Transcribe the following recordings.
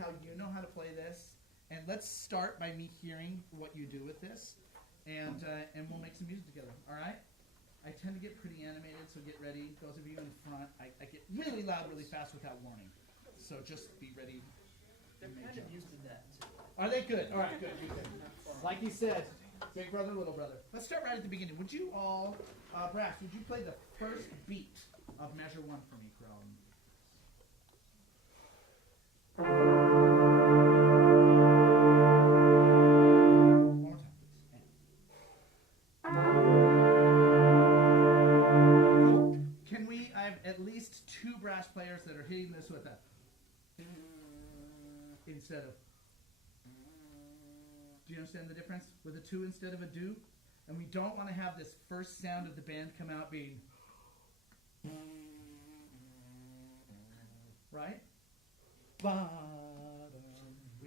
how you know how to play this, and let's start by me hearing what you do with this, and we'll make some music together. All right? I tend to get pretty animated, so get ready. Those of you in front, I get really loud, really fast without warning. So just be ready. They're kind of used to that, too. Are they good? All right, good. Like he said, big brother, little brother. Let's start right at the beginning. Would you all, Brass, would you play the first beat of measure 1 for me, Crow? One more time, please. Cool. Can we, I have at least 2 brass players that are hitting this with a instead of. Do you understand the difference? With a 2 instead of a do? And we don't want to have this first sound of the band come out being. Right? We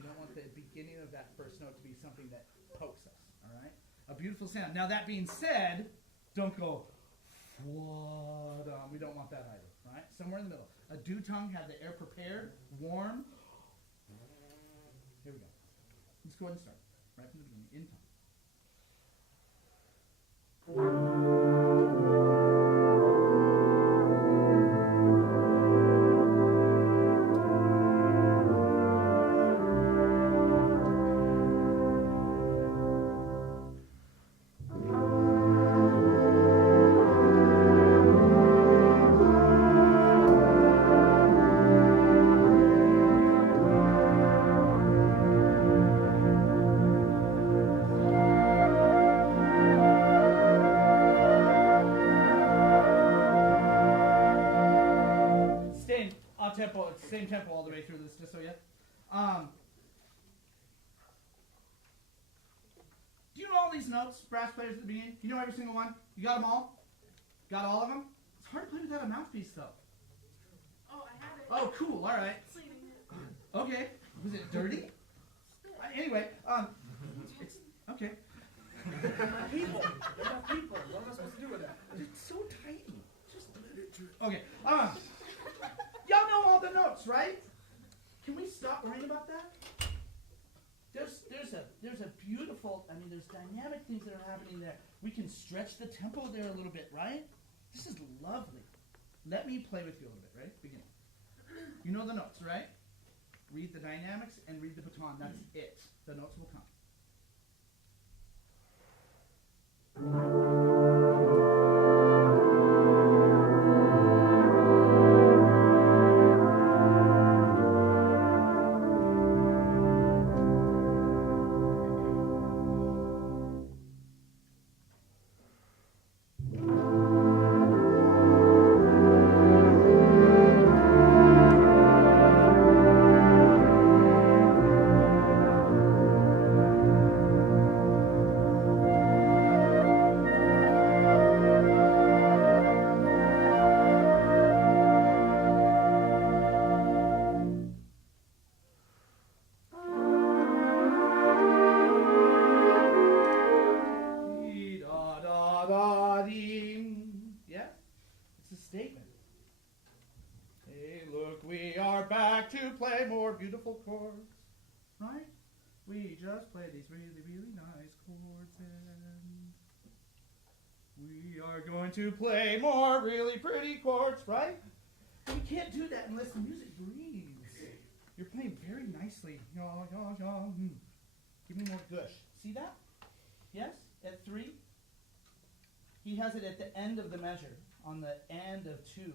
don't want the beginning of that first note to be something that pokes us. All right? A beautiful sound. Now, that being said, don't go. We don't want that either. Right? Somewhere in the middle. A do tongue, have the air prepared, warm. Here we go. Let's go ahead and start. Right from the beginning, in time. Tempo, it's the same tempo all the way through this, just so you. Do you know all these notes, brass players at the beginning? You know every single one? You got them all? Got all of them? It's hard to play without a mouthpiece, though. Oh, I have it. Oh, cool, all right. Okay. Was it dirty? Anyway, it's, okay. People. They're not people. What am I supposed to do with that? It's so tiny. Just let it drip. Okay, y'all know all the notes, right? Can we stop worrying about that? There's a beautiful, there's dynamic things that are happening there. We can stretch the tempo there a little bit, right? This is lovely. Let me play with you a little bit, right? Beginning. You know the notes, right? Read the dynamics and read the baton. That's it. The notes will come. Beautiful chords, right? We just play these really, really nice chords, and we are going to play more really pretty chords, right? But we can't do that unless the music breathes. You're playing very nicely. Give me more gush. See that? Yes? At 3? He has it at the end of the measure, on the end of 2.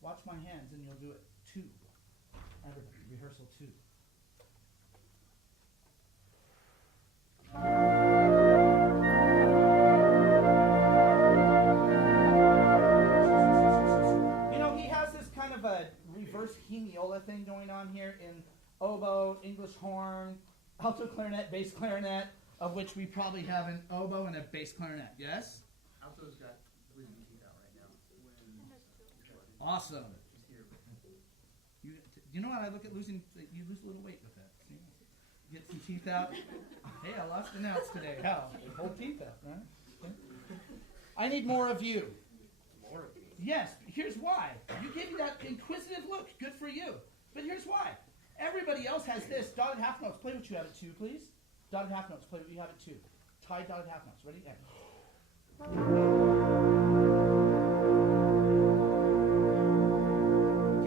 Watch my hands and you'll do it. 2. Everybody, rehearsal 2. You know, he has this kind of a reverse hemiola thing going on here in oboe, English horn, alto clarinet, bass clarinet, of which we probably have an oboe and a bass clarinet, yes? Alto's got losing teeth out right now. Awesome. You know what? I look at losing. You lose a little weight with that. See? Get some teeth out. Hey, I lost an ounce today. How? Whole teeth out, right? Okay. I need more of you. More of you? Yes. Here's why. You gave me that inquisitive look. Good for you. But here's why. Everybody else has this. Dotted half notes. Play what you have at 2, please. Dotted half notes. Play what you have at 2. Tied dotted half notes. Ready? And.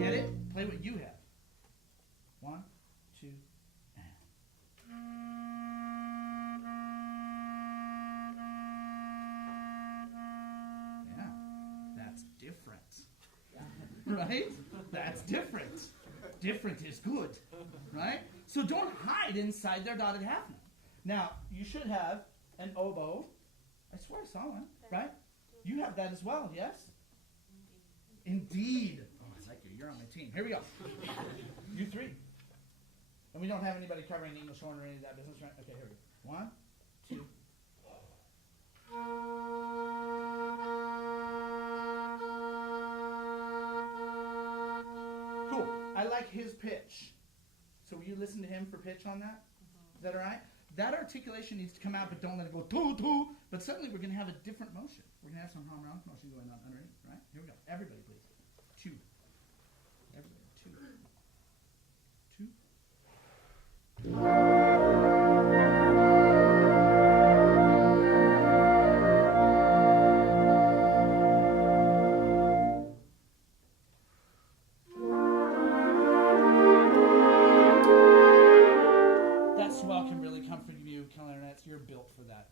Get it? Play what you have. 1, 2, and. Yeah, that's different. Right? That's different. Different is good. Right? So don't hide inside their dotted half note. Now, you should have an oboe. I swear I saw one, right? You have that as well, yes? Indeed. Oh, I like you. You're on my team. Here we go. You 3. And we don't have anybody covering English horn or any of that business, right? Okay, here we go. 1, 2. Cool. I like his pitch. So will you listen to him for pitch on that? Is that all right? That articulation needs to come out, but don't let it go too. But suddenly we're going to have a different motion. We're going to have some harmonic motion going on underneath, right? Here we go. Everybody, please. 2. Everybody, 2. 2. You're built for that.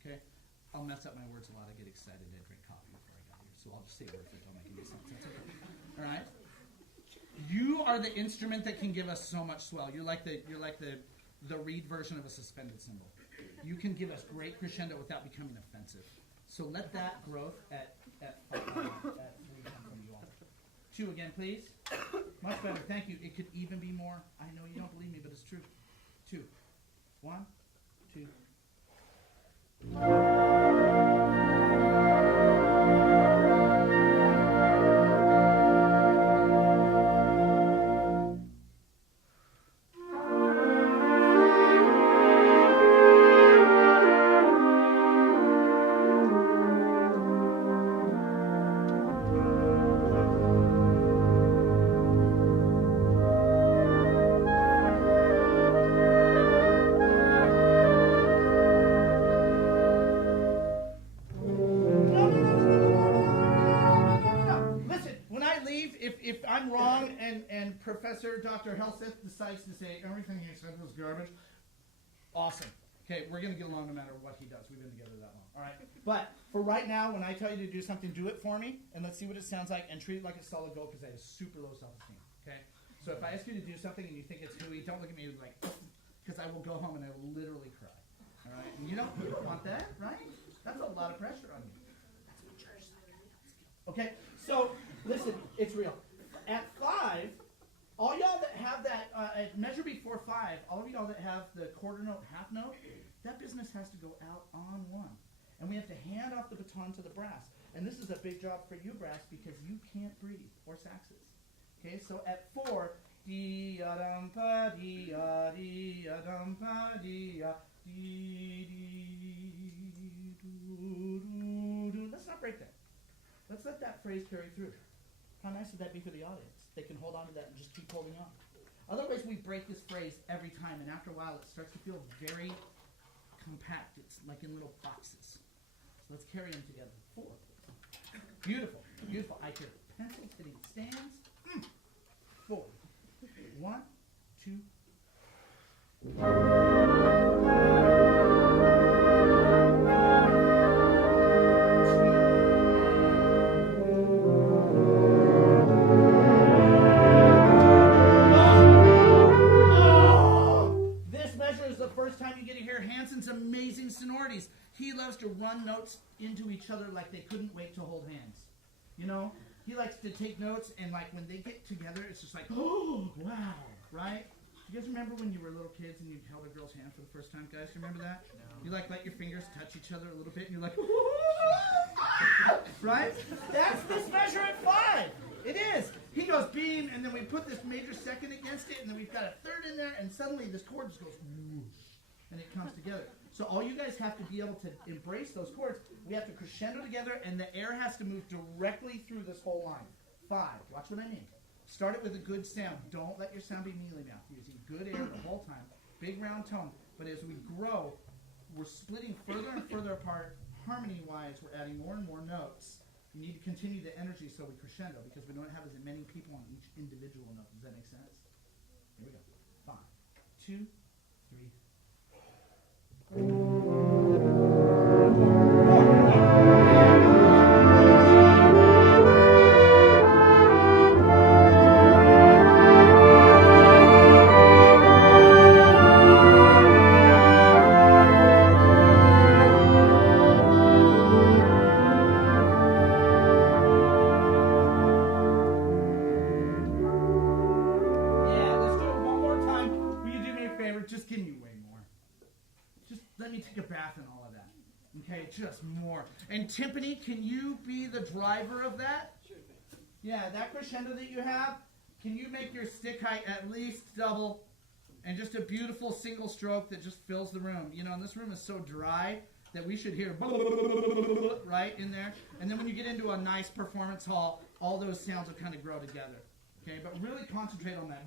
Okay, I'll mess up my words a lot. I get excited. I drink coffee before I got here, so I'll just say words that don't make any sense. That's okay. All right. You are the instrument that can give us so much swell. You're like the reed version of a suspended cymbal. You can give us great crescendo without becoming offensive. So let that growth at 3 come from you all. 2 again, please. Much better. Thank you. It could even be more. I know you don't believe me, but it's true. 2. 1, 2. If I'm wrong and Professor Dr. Helseth decides to say everything he said was garbage, awesome. Okay, we're going to get along no matter what he does. We've been together that long. All right? But for right now, when I tell you to do something, do it for me, and let's see what it sounds like, and treat it like a solid gold because I have super low self-esteem. Okay? So if I ask you to do something and you think it's hooey, don't look at me like, because I will go home and I will literally cry. All right? And you don't want that, right? That's a lot of pressure on you. That's what church is. Okay? So, listen, it's real. At 5, all y'all that have that, measure before 5, all of y'all that have the quarter note, half note, that business has to go out on 1. And we have to hand off the baton to the brass. And this is a big job for you, brass, because you can't breathe, or saxes. Okay, so at 4, dee-a-dum-pa, dee-a, dee-a-dum-pa, dee-a, dee-dee-doo-doo-doo. Let's not break that. Let's let that phrase carry through. How nice would that be for the audience? They can hold on to that and just keep holding on. Otherwise, we break this phrase every time, and after a while, it starts to feel very compact. It's like in little boxes. So let's carry them together. 4. Beautiful. Beautiful. I hear pencils hitting stands. 4. 1, 2. Amazing sonorities. He loves to run notes into each other like they couldn't wait to hold hands. You know? He likes to take notes and like when they get together, it's just like, oh, wow, right? You guys remember when you were little kids and you held a girl's hand for the first time, guys? Remember that? No. You like let your fingers touch each other a little bit and you're like, right? That's this measure at 5. It is. He goes beam and then we put this major second against it and then we've got a third in there and suddenly this chord just goes whoosh. And it comes together. So all you guys have to be able to embrace those chords. We have to crescendo together, and the air has to move directly through this whole line. 5. Watch what I mean. Start it with a good sound. Don't let your sound be mealy mouth. Using good air the whole time. Big round tone. But as we grow, we're splitting further and further apart. Harmony-wise, we're adding more and more notes. You need to continue the energy so we crescendo because we don't have as many people on each individual note. Does that make sense? Here we go. 5, 2, 3. Just give me way more. Just let me take a bath in all of that. Okay, just more. And Timpani, can you be the driver of that? Sure thing. Yeah, that crescendo that you have, can you make your stick height at least double? And just a beautiful single stroke that just fills the room. You know, and this room is so dry that we should hear right in there. And then when you get into a nice performance hall, all those sounds will kind of grow together. Okay, but really concentrate on that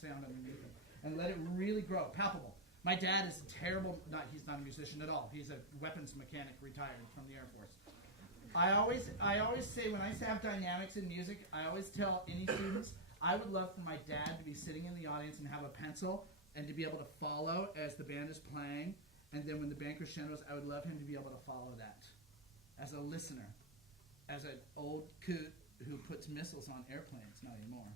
sound underneath it. And let it really grow, palpable. My dad is terrible, he's not a musician at all. He's a weapons mechanic retired from the Air Force. I always say when I have dynamics in music, I always tell any students, I would love for my dad to be sitting in the audience and have a pencil and to be able to follow as the band is playing. And then when the band crescendos, I would love him to be able to follow that as a listener, as an old coot who puts missiles on airplanes, not anymore.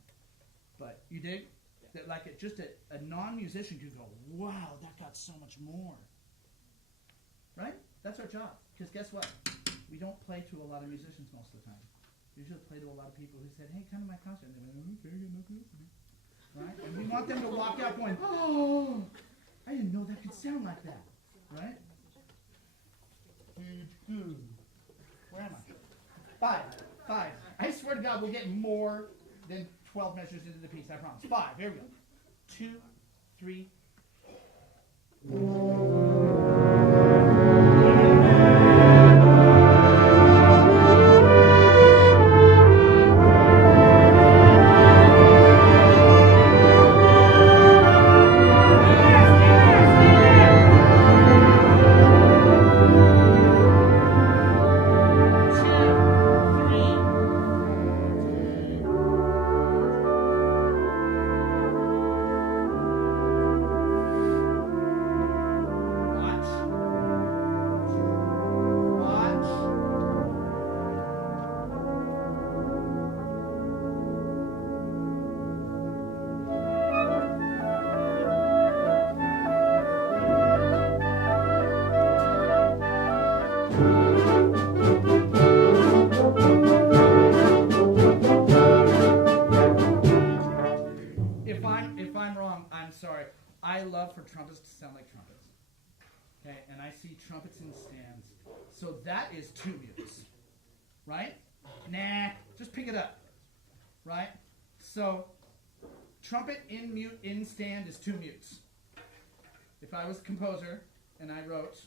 But you dig? That like a non-musician could go, wow, that got so much more. Right? That's our job. Because guess what? We don't play to a lot of musicians most of the time. We usually play to a lot of people who said, hey, come to my concert. And they went, okay, good enough listening. Right? And we want them to walk out going, oh, I didn't know that could sound like that. Right? Where am I? 5. I swear to God, we'll get more than 12 measures into the piece, I promise. 5, here we go. 2, 3. If I'm wrong, I'm sorry. I love for trumpets to sound like trumpets. Okay, and I see trumpets in stands. So that is 2 mutes. Right? Nah, just pick it up. Right? So trumpet in mute in stand is 2 mutes. If I was a composer and I wrote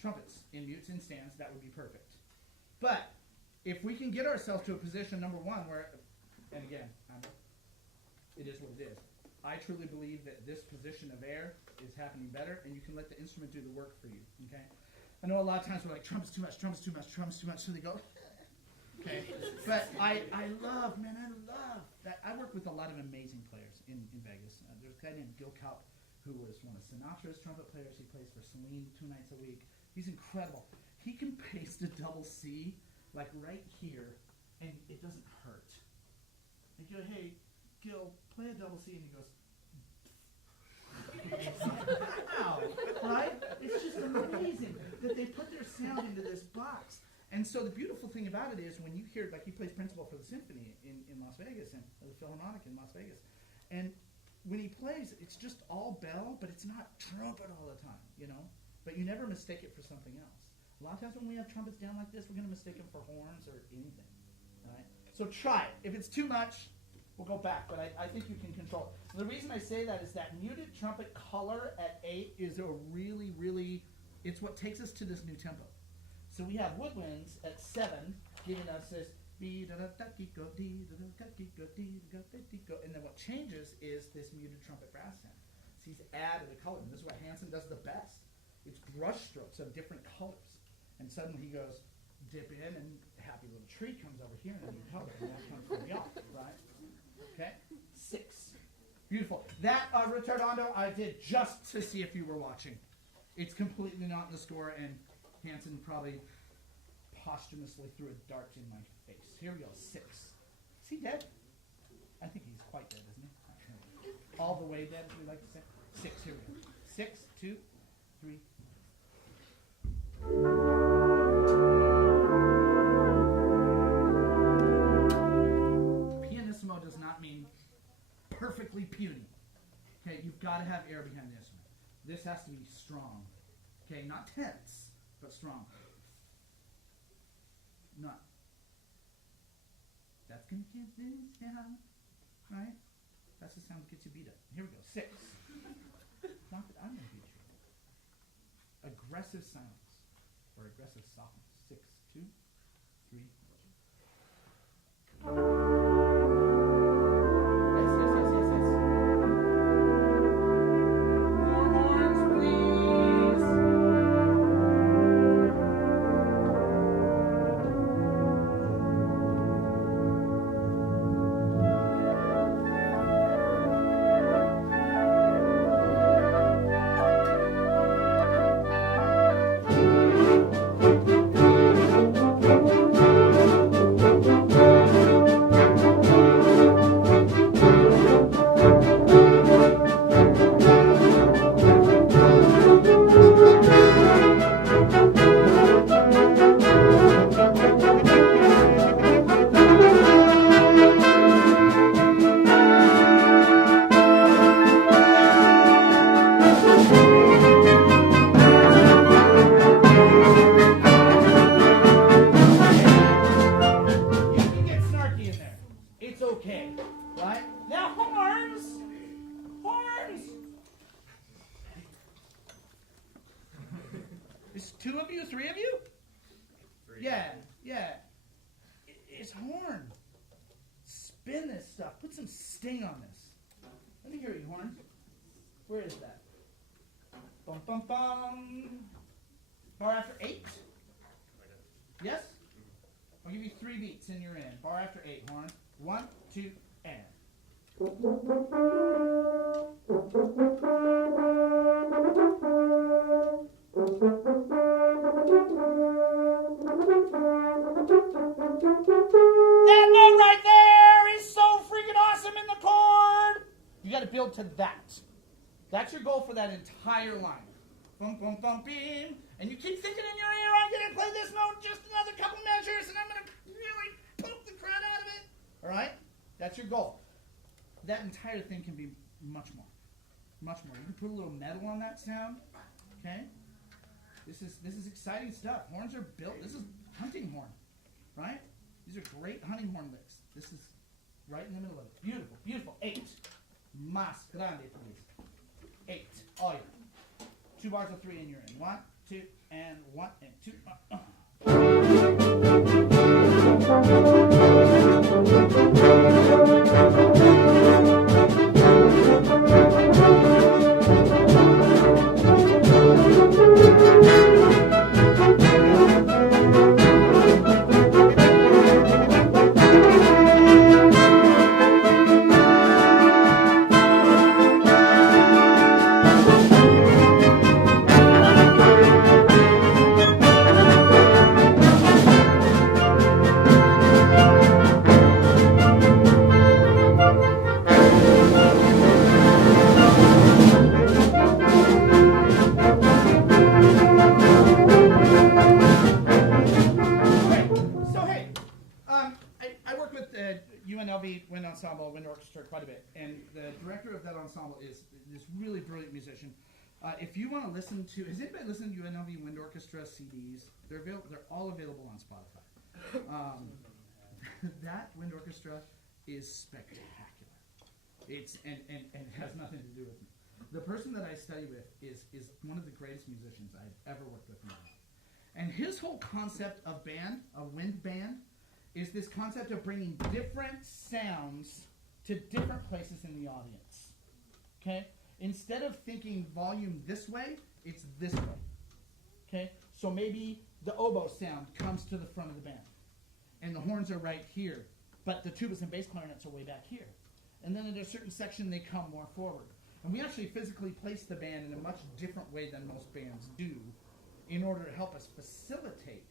trumpets in mutes in stands, that would be perfect. But if we can get ourselves to a position, number one, where, and again, it is what it is. I truly believe that this position of air is happening better, and you can let the instrument do the work for you, okay? I know a lot of times we're like, trumpet's too much, trumpet's too much, trumpet's too much, so they go, okay? But I love that. I work with a lot of amazing players in Vegas. There's a guy named Gil Kaup, who was one of Sinatra's trumpet players. He plays for Celine 2 nights a week. He's incredible. He can paste a double C, like right here, and it doesn't hurt. And you go, hey, Gil, play a double C, and he goes, wow, right? It's just amazing that they put their sound into this box. And so the beautiful thing about it is when you hear, like he plays principal for the symphony in Las Vegas, and the Philharmonic in Las Vegas, and when he plays, it's just all bell, but it's not trumpet all the time, you know? But you never mistake it for something else. A lot of times when we have trumpets down like this, we're going to mistake them for horns or anything, right? So try it. If it's too much, we'll go back, but I think you can control it. The reason I say that is that muted trumpet color at 8 is a really, really, it's what takes us to this new tempo. So we have woodwinds at 7 giving us this And then what changes is this muted trumpet brass sound. So he's added a color. And this is what Hansen does the best. It's brush strokes of different colors. And suddenly he goes, dip in, and a happy little tree comes over here in a new color. And that comes from the off, right? Okay? 6. Beautiful. That ritardando I did just to see if you were watching. It's completely not in the score, and Hansen probably posthumously threw a dart in my face. Here we go, 6. Is he dead? I think he's quite dead, isn't he? All the way dead, we like to say. 6, here we go. 6, 2, 3. Pianissimo does not mean perfectly puny. Okay, you've got to have air behind the instrument. This has to be strong. Okay, not tense, but strong. Not. That's going to get this down. Right? That's the sound that gets you beat up. Here we go. 6. Not that I'm going to beat you. Aggressive silence or aggressive softness. 6, 2, 3. Yes. More horns, please. You can get snarky in there. It's okay. Right? Now horns! Horns! It's 2 of you, 3 of you? 3. Yeah. It's horn. Spin this stuff. Put some sting on this. Let me hear you, horn. Where is that? Bum, bum, bum. Bar after 8? Yes? I'll give you 3 beats and you're in. Bar after 8, horn. 1, 2, and. That note right there is so freaking awesome in the chord. You got to build to that. That's your goal for that entire line. Bum, bum, bum, beam. And you keep thinking in your ear, I'm going to play this note just another couple measures, and I'm going to really poke the crud out of it. All right? That's your goal. That entire thing can be much more. Much more. You can put a little metal on that sound. Okay? This is exciting stuff. Horns are built. This is hunting horn. Right? These are great hunting horn licks. This is right in the middle of it. Beautiful, beautiful. 8. Más grande, please. 8. Oh, yeah. 2 bars of 3 and you're in. 1, 2, and 1, and 2. Wind Ensemble, Wind Orchestra quite a bit, and the director of that ensemble is this really brilliant musician. If you want to listen to, has anybody listened to UNLV Wind Orchestra CDs? They're all available on Spotify. That Wind Orchestra is spectacular. It's and it has nothing to do with me. The person that I study with is one of the greatest musicians I've ever worked with in my life. And his whole concept of band, a wind band, is this concept of bringing different sounds to different places in the audience. Okay? Instead of thinking volume this way, it's this way. Okay? So maybe the oboe sound comes to the front of the band, and the horns are right here, but the tubas and bass clarinets are way back here. And then in a certain section, they come more forward. And we actually physically place the band in a much different way than most bands do in order to help us facilitate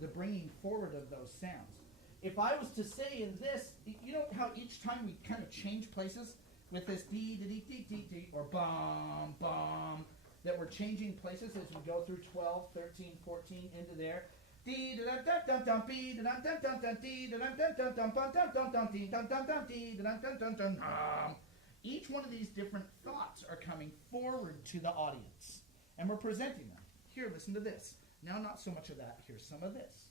the bringing forward of those sounds. If I was to say in this, you know how each time we kind of change places with this dee dee dee dee dee or bum bum, that we're changing places as we go through 12, 13, 14 into there. Dee da da da dum dee da dum dum dum dee da dum dum dum dum dum dee dum dum dum dee da dum dum dum. Each one of these different thoughts are coming forward to the audience, and we're presenting them. Here, listen to this. Now, not so much of that. Here's some of this.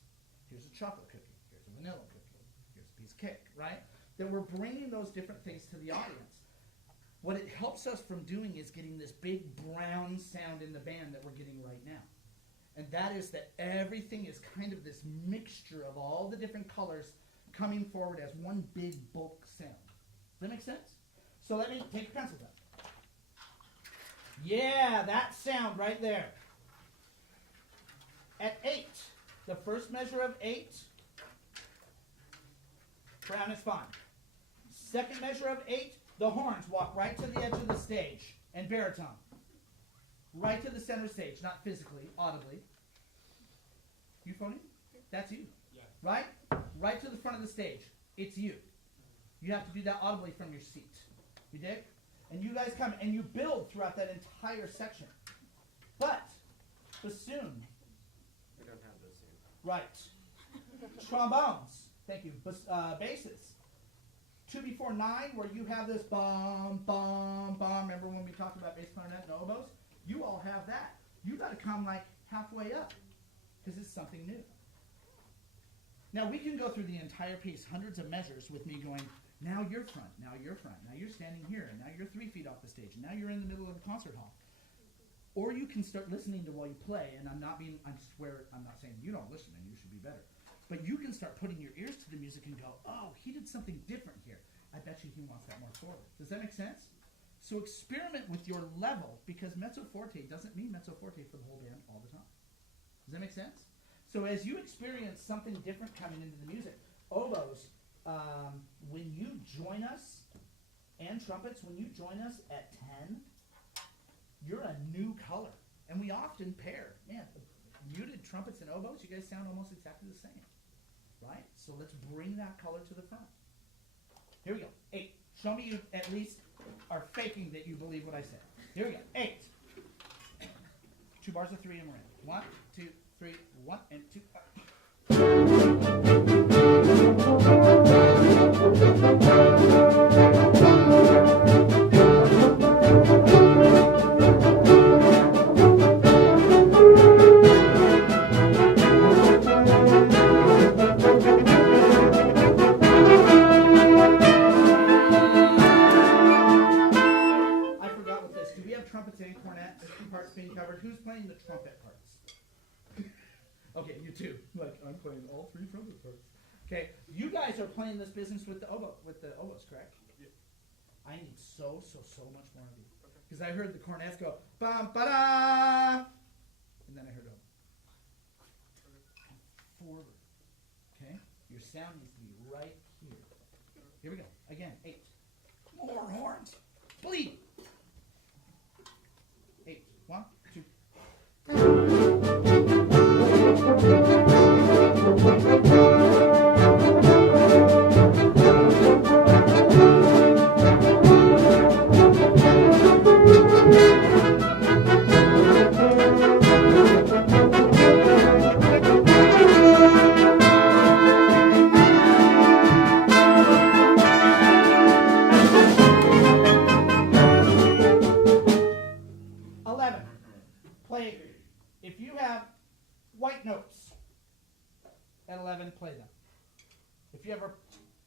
Here's a chocolate cookie. Here's a vanilla cookie. Here's a piece of cake, right? That we're bringing those different things to the audience. What it helps us from doing is getting this big brown sound in the band that we're getting right now. And that is that everything is kind of this mixture of all the different colors coming forward as one big bulk sound. Does that make sense? So let me take your pencils out. Yeah, that sound right there. At 8, the first measure of 8, brown is fine. Second measure of 8, the horns walk right to the edge of the stage, and baritone. Right to the center stage, not physically, audibly. You phoning? That's you. Yeah. Right? Right to the front of the stage. It's you. You have to do that audibly from your seat. You dig? And you guys come and you build throughout that entire section. But bassoon. We don't have those here. Right. Trombones. Thank you. Basses. 2 4 9, where you have this bum, bum, bum. Remember when we talked about bass clarinet and oboes? You all have that. You got to come like halfway up because it's something new. Now we can go through the entire piece, hundreds of measures with me going, now you're front, now you're front, now you're standing here, and now you're 3 feet off the stage, and now you're in the middle of the concert hall. Or you can start listening to while you play, and I'm not saying you don't listen and you should be better. But you can start putting your ears to the music and go, oh, he did something different here. I bet you he wants that more forward. Does that make sense? So experiment with your level, because mezzo forte doesn't mean mezzo forte for the whole band all the time. Does that make sense? So as you experience something different coming into the music, oboes, when you join us, and trumpets, when you join us at 10, you're a new color. And we often pair. Man, muted trumpets and oboes, you guys sound almost exactly the same. Right? So let's bring that color to the front. Here we go. 8. Show me you at least are faking that you believe what I said. Here we go. 8. 2 bars of 3 and we're in. 1, 2, 3, 1 and 2. 2 parts being covered. Who's playing the trumpet parts? Okay, you two. Like, I'm playing all 3 trumpet parts. Okay, you guys are playing this business with the oboes, correct? Yeah. I need so much more of you. Because I heard the cornets go, bum, ba-da! And then I heard forward. Okay? Your sound needs to be right here. Here we go. Again, 8. More horns. Bleed. 8. 1, 2. 11. Play. If you have white notes at 11, play them. If you have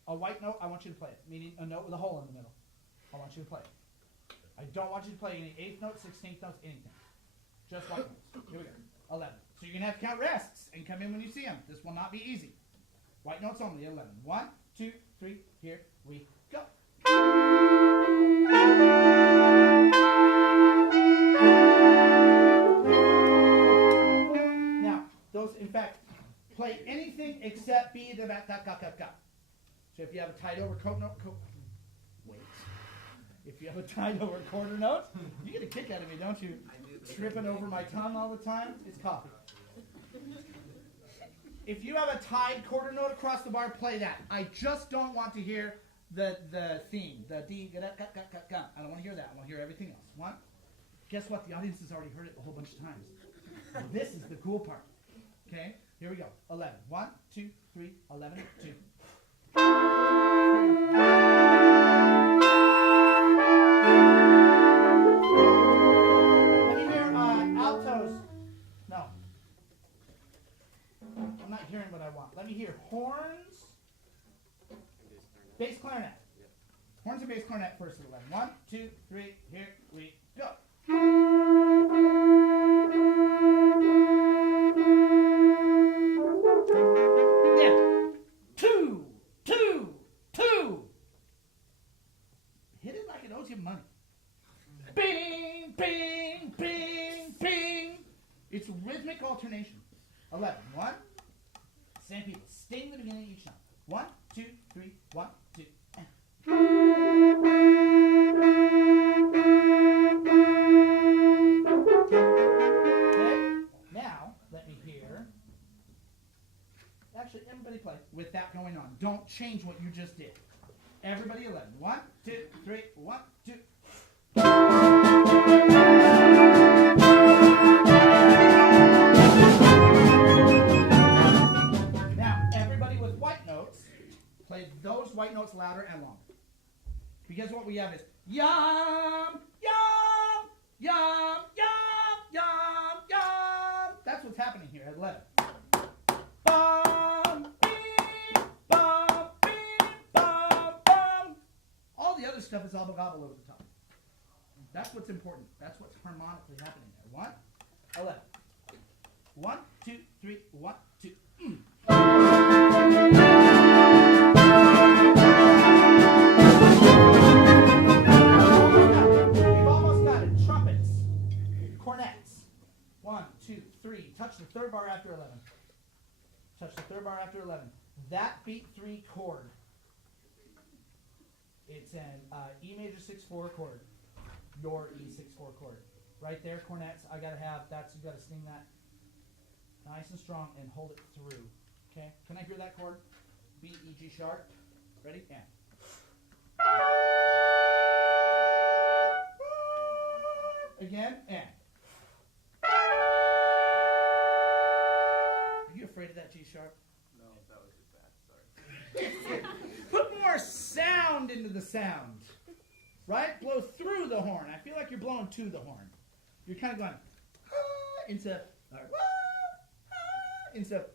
a white note, I want you to play it, meaning a note with a hole in the middle. I want you to play it. I don't want you to play any 8th notes, 16th notes, anything. Just white notes. Here we go. 11. So you're going to have to count rests and come in when you see them. This will not be easy. White notes only, 11. 1, 2, 3, here we go. Now, those, in fact, play anything except B, the, ga, ga, ga, ga. So if you have a tied over wait. If you have a tied over quarter note, you get a kick out of me, don't you? Tripping over my tongue all the time? It's coffee. If you have a tied quarter note across the bar, play that. I just don't want to hear the theme, the D, ga, ga, ga, ga, ga. I don't want to hear that. I want to hear everything else. What? Guess what? The audience has already heard it a whole bunch of times. This is the cool part. Okay? Here we go. 11. 1, 2, 3, 11, 2. Let me hear altos. No. I'm not hearing what I want. Let me hear horns, bass clarinet. Horns and bass clarinet first at 11. 1, 2, 3, here we go. Yeah. 2, 2, 2. Hit it like it owes you money. Bing, bing, bing, bing. It's rhythmic alternation. 11. 1. Same people. Sting the beginning of each note. 1, 2, 3, 1, 2. Okay. Now, let me hear. Actually, everybody play with that going on. Don't change what you just did. Everybody 11. 1, 2, 3, 1, 2. Now, everybody with white notes, play those white notes louder and longer. Because what we have is yum, yum, yum, yum, yum, yum. That's what's happening here at 11. Bum, beep, bum, beep, bum, bum. All the other stuff is gobble gobble over the top. That's what's important. That's what's harmonically happening there. 1, 11. 1, 2, 3, 1, 2. We've almost got it. Trumpets. Cornets. 1, 2, 3. Touch the third bar after 11. Touch the third bar after 11. That beat 3 chord. It's an E major 6/4 chord. Your E 6/4 chord. Right there, cornets. I gotta have that's you gotta sing that nice and strong and hold it through. Okay? Can I hear that chord? B, E, G sharp. Ready? And. Again, and. Are you afraid of that G sharp? No, that was just bad. Sorry. Put more sound into the sound. Right? Blow through the horn. I feel like you're blowing to the horn. You're kind of going instead of instead of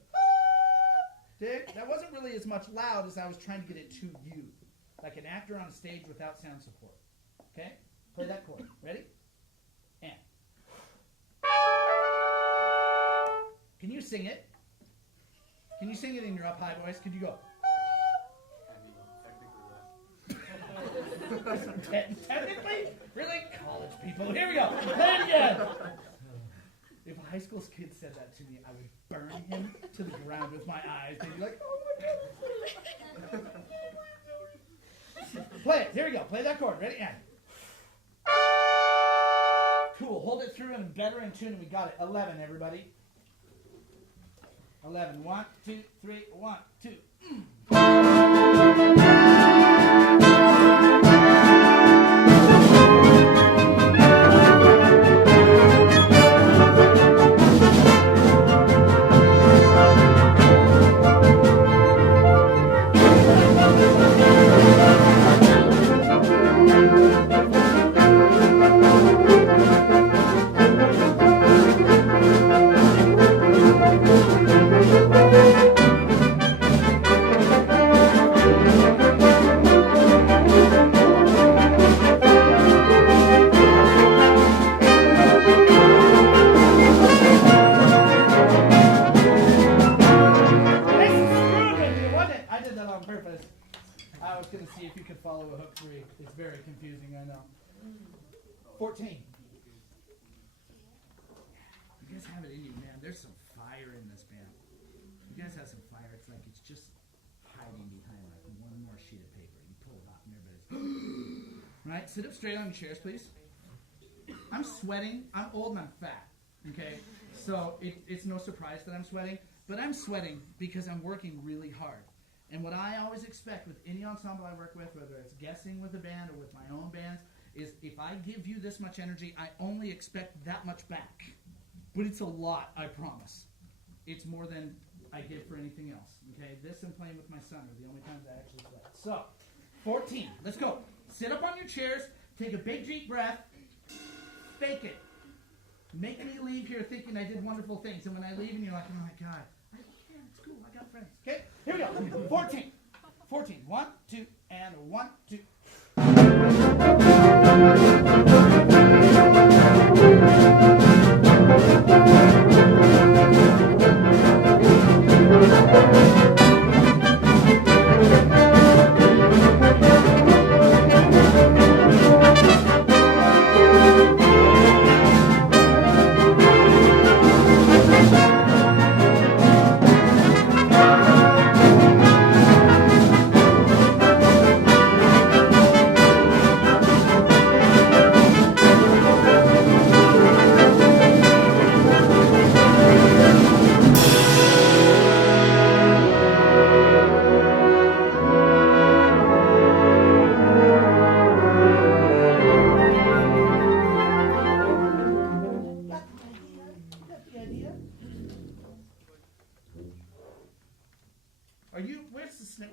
that wasn't really as much loud as I was trying to get it to you. Like an actor on stage without sound support. Okay? Play that chord. Ready? And. Can you sing it? Can you sing it in your up high voice? Could you go? Technically? Really? College people. Here we go. Play it again. If a high school kid said that to me, I would burn him to the ground with my eyes. They'd be like, oh my God. Play it. Here we go. Play that chord. Ready? And. Cool. Hold it through and better in tune, and we got it. 11, everybody. 11. 1, 2, 3, 1, 2. see if you could follow a hook 3. It's very confusing, I know. 14. You guys have it in you, man. There's some fire in this band. You guys have some fire. It's like it's just hiding behind like one more sheet of paper. You pull it off and everybody's right? Sit up straight on your chairs, please. I'm sweating. I'm old and I'm fat. Okay? So it's no surprise that I'm sweating. But I'm sweating because I'm working really hard. And what I always expect with any ensemble I work with, whether it's guessing with a band or with my own bands, is if I give you this much energy, I only expect that much back. But it's a lot, I promise. It's more than I give for anything else. Okay? This and playing with my son are the only times I actually sweat. So, 14. Let's go. Sit up on your chairs. Take a big, deep breath. Fake it. Make me leave here thinking I did wonderful things. And when I leave and you're like, oh my God. I can't. It's cool. I got friends. Okay? Here we go. 14. 14. 1, 2, and 1, 2.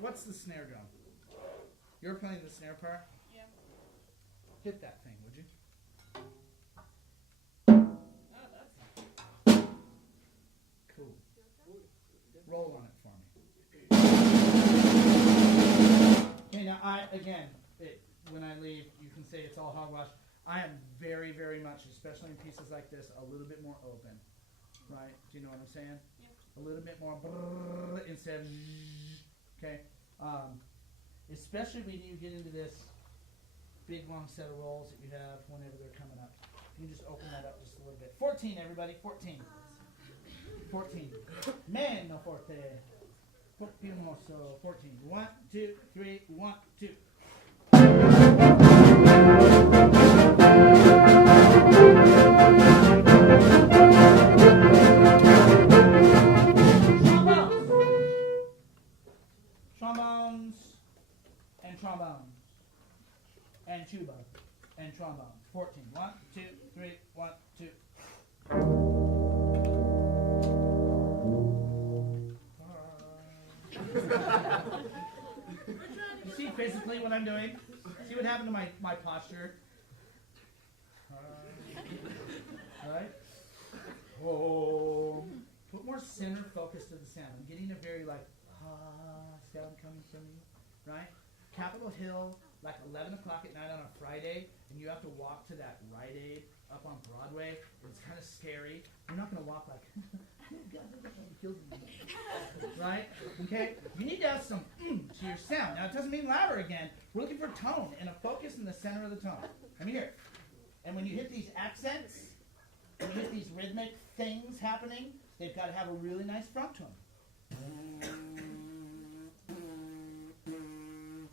What's the snare drum? You're playing the snare part? Yeah. Hit that thing, would you? Oh, that's Cool. Roll on it for me. Okay, now when I leave, you can say it's all hogwash. I am very, very much, especially in pieces like this, a little bit more open. Right? Do you know what I'm saying? Yeah. A little bit more instead of okay? Especially when you get into this big long set of rolls that you have whenever they're coming up. You can just open that up just a little bit. 14, everybody, 14. 14. Meno forte. Più mosso. 14. 1, 2, 3, 1, 2. Trombones and trombones and tuba and trombone. 14. 1, 2, 3, 1, 2. You see physically what I'm doing? See what happened to my posture? Right? Oh. Put more center focus to the sound. I'm getting a very sound coming from you, right? Capitol Hill, like 11 o'clock at night on a Friday, and you have to walk to that Rite Aid up on Broadway. It's kind of scary. You're not going to walk like, right? Okay? You need to have some to your sound. Now, it doesn't mean louder again. We're looking for tone and a focus in the center of the tone. Let me hear it. And when you hit these accents, when you hit these rhythmic things happening, they've got to have a really nice front to them.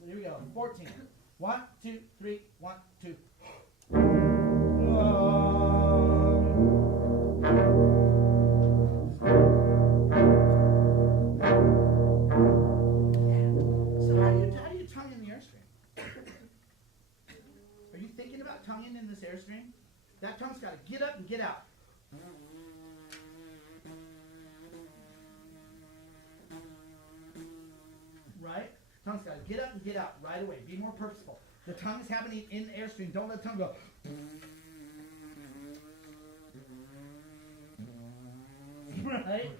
Here we go. 14. 1, 2, 3, 1, 2. So how do you tongue in the airstream? Are you thinking about tonguing in this airstream? That tongue's got to get up and get out. Right? Tongue's got to get up and get out right away. Be more purposeful. The tongue's happening in the airstream. Don't let the tongue go. Right?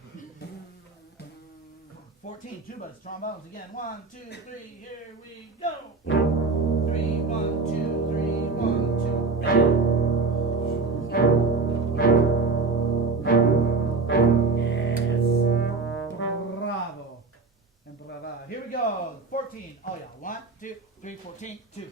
14, tubas, trombones again. 1, 2, 3, here we go. 3, 1, 2, 3, 1, 2. Yes. Bravo. And brava. Here we go. 14. Oh yeah. 1, 2, 3, 14, 2.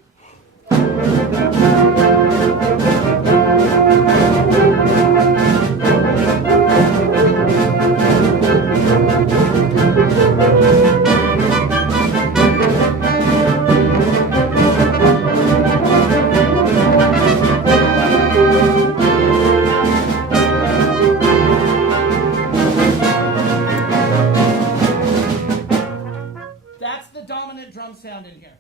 That's the dominant drum sound in here.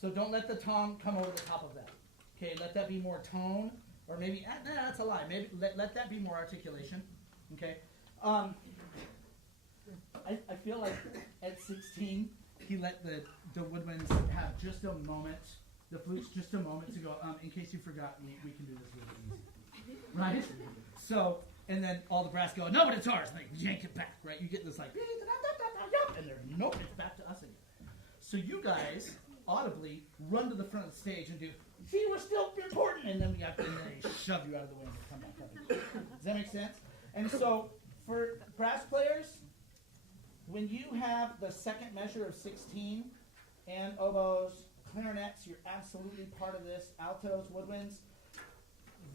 So don't let the tom come over the top of that. Okay, let that be more tone, or maybe, that's a lie. Maybe let that be more articulation. Okay. I feel like at 16, he let the woodwinds have just a moment, the flutes just a moment to go, in case you forgot, we can do this really easy. Right? So, and then all the brass go, no, but it's ours. And they yank it back, right? You get this like, and they're, nope, it's back to us again. So you guys audibly run to the front of the stage and do, see, we're still important, and then they shove you out of the way and come back up. Does that make sense? And so for brass players, when you have the second measure of 16 and oboes, clarinets, you're absolutely part of this, altos, woodwinds,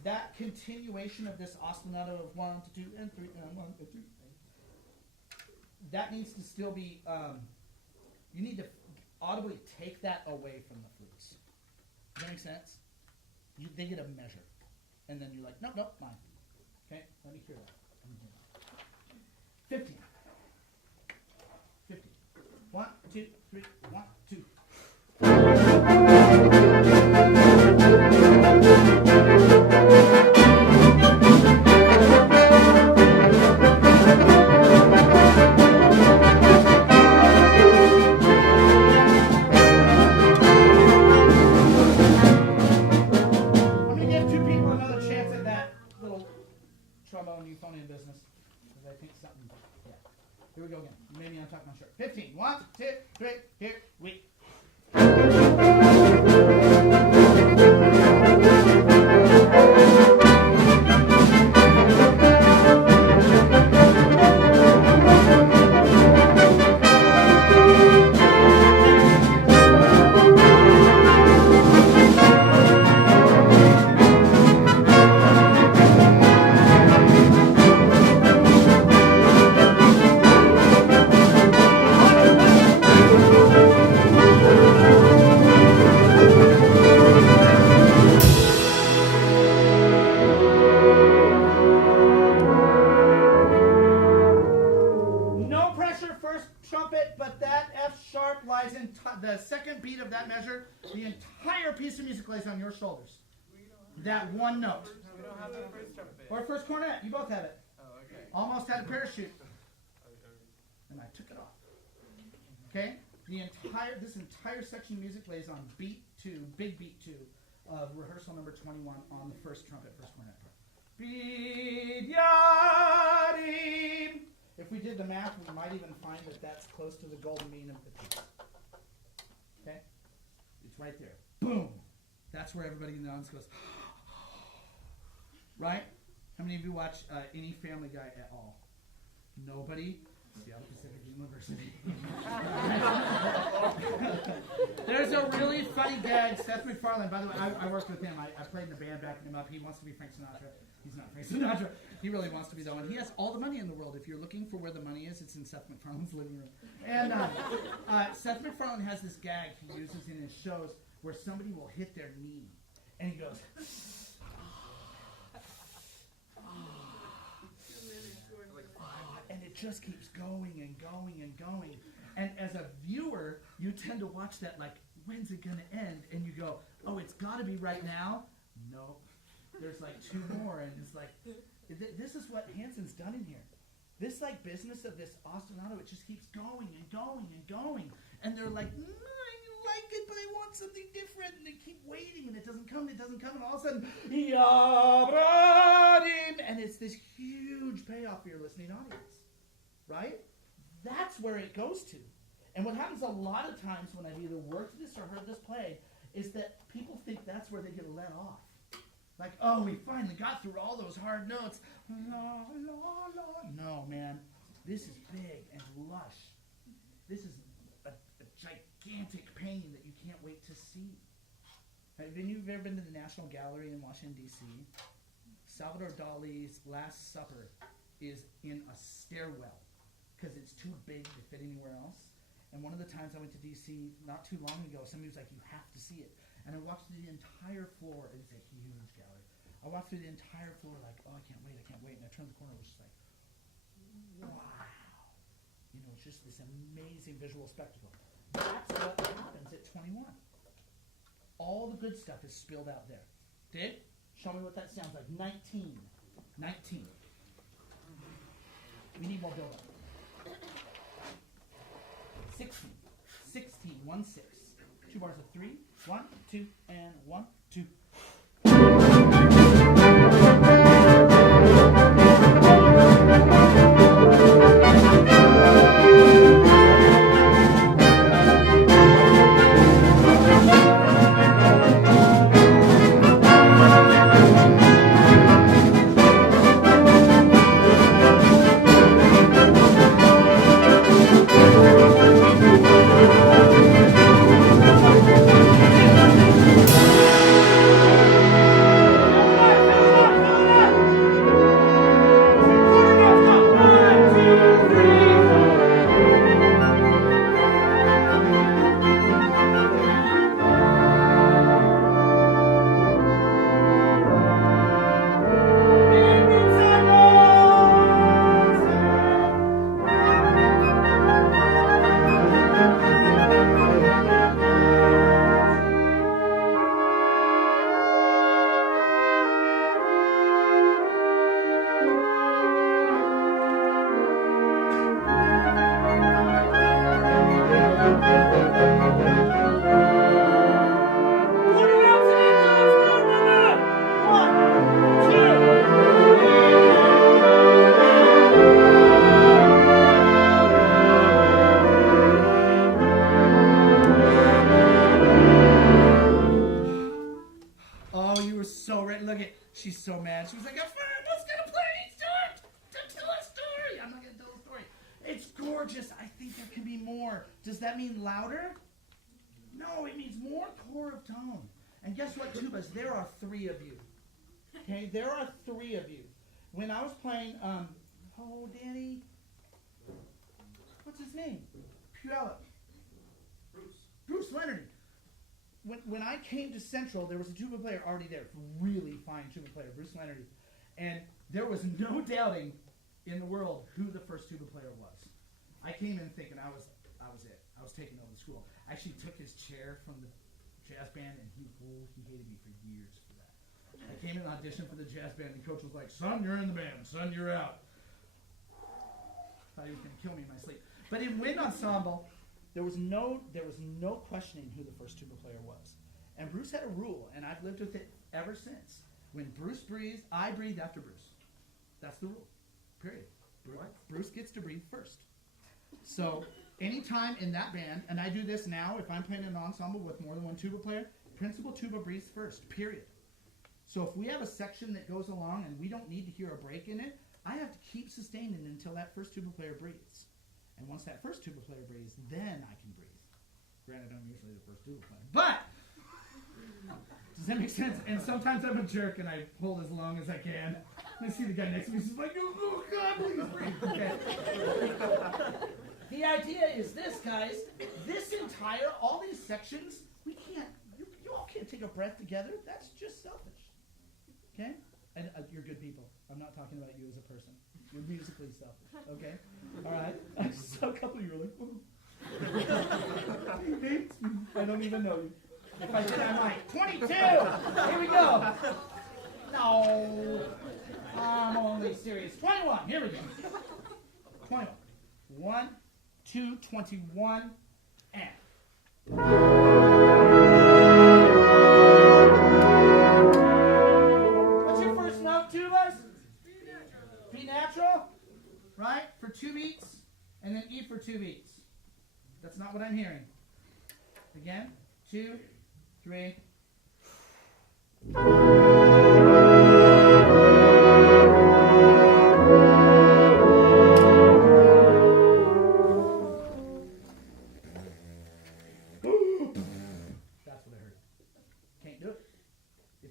that continuation of this ostinato of 1 to 2 and 3 and 1 to 2, that needs to still be, you need to audibly take that away from the flutes. Does that make sense? They get a measure. And then you're like, nope, mine. Okay, let me hear that. 15. 15. 1, 2, 3, 1, 2. Trombone euphonium business, because I think something, yeah. Here we go again. You made me untuck my shirt. 15. 1, 2, 3, here we. The second beat of that measure, the entire piece of music lays on your shoulders. That one note. We don't have the first trumpet. Or first cornet. You both have it. Oh, okay. Almost had a parachute. And I took it off. Okay? This entire section of music lays on beat 2, big beat 2 of rehearsal number 21 on the first trumpet, first cornet part. Beat yadim. If we did the math, we might even find that that's close to the golden mean of the piece. Okay? It's right there. Boom! That's where everybody in the audience goes, right? How many of you watch any Family Guy at all? Nobody? Seattle Pacific University. There's a really funny gag. Seth MacFarlane, by the way, I worked with him. I played in the band backing him up. He wants to be Frank Sinatra. He's not Frank Sinatra. He really wants to be, though. And he has all the money in the world. If you're looking for where the money is, it's in Seth MacFarlane's living room. And Seth MacFarlane has this gag he uses in his shows where somebody will hit their knee. And he goes, and it just keeps going and going and going. And as a viewer, you tend to watch that like, when's it going to end? And you go, oh, it's got to be right now? No. There's like 2 more. And it's like, this is what Hansen's done in here. This like business of this ostinato, it just keeps going and going and going. And they're like, I like it, but I want something different. And they keep waiting, and it doesn't come, and all of a sudden, and it's this huge payoff for your listening audience. Right? That's where it goes to. And what happens a lot of times when I've either worked this or heard this played is that people think that's where they get let off. Like, oh, we finally got through all those hard notes. La, la, la. No, man. This is big and lush. This is a gigantic pain that you can't wait to see. Have you ever been to the National Gallery in Washington, D.C.? Salvador Dali's Last Supper is in a stairwell because it's too big to fit anywhere else. And one of the times I went to D.C. not too long ago, somebody was like, you have to see it. And I walked through the entire floor. It's a huge gallery. I walked through the entire floor like, oh, I can't wait. And I turned the corner, it was just like, wow. You know, it's just this amazing visual spectacle. That's what happens at 21. All the good stuff is spilled out there. Dave, show me what that sounds like. 19. 19. We need more build up. 16. 16. 1, 6. 2 bars of 3. 1, 2, and 1, 2. She's so mad. She was like, I'm almost going to play these stories to tell a story. I'm not going to tell a story. It's gorgeous. I think there can be more. Does that mean louder? No, it means more core of tone. And guess what, tubas? There are 3 of you. Okay, there are 3 of you. When I was playing, Danny, what's his name? Puella. Bruce Leonard. When I came to Central, there was a tuba player already there, really fine tuba player, Bruce Leonard, and there was no doubting in the world who the first tuba player was. I came in thinking I was it. I was taking over the school. I actually took his chair from the jazz band, and he hated me for years for that. I came in and auditioned for the jazz band, and the coach was like, "Son, you're in the band. Son, you're out." Thought he was going to kill me in my sleep. But in wind ensemble, there was no questioning who the first tuba player was. And Bruce had a rule, and I've lived with it ever since. When Bruce breathes, I breathe after Bruce. That's the rule. Period. Bruce gets to breathe first. So anytime in that band, and I do this now, if I'm playing an ensemble with more than one tuba player, principal tuba breathes first, period. So if we have a section that goes along and we don't need to hear a break in it, I have to keep sustaining until that first tuba player breathes. And once that first tuba player breathes, then I can breathe. Granted, I'm usually the first tuba player. But, does that make sense? And sometimes I'm a jerk and I hold as long as I can. And I see the guy next to me, he's like, oh God, please breathe. Okay. The idea is this, guys. All these sections, we can't, you all can't take a breath together. That's just selfish. Okay? And you're good people. I'm not talking about you as a person. You're musically selfish. Okay? All right? I just saw a couple of you were like, he hates me. I don't even know you. If I did, I might. 22! Here we go. No. I'm only serious. 21. Here we go. 21. 1, 2, 21, and. What's your first note, tubas? B natural. Right? For 2 beats. And then E for 2 beats. That's not what I'm hearing. Again. 2, 3.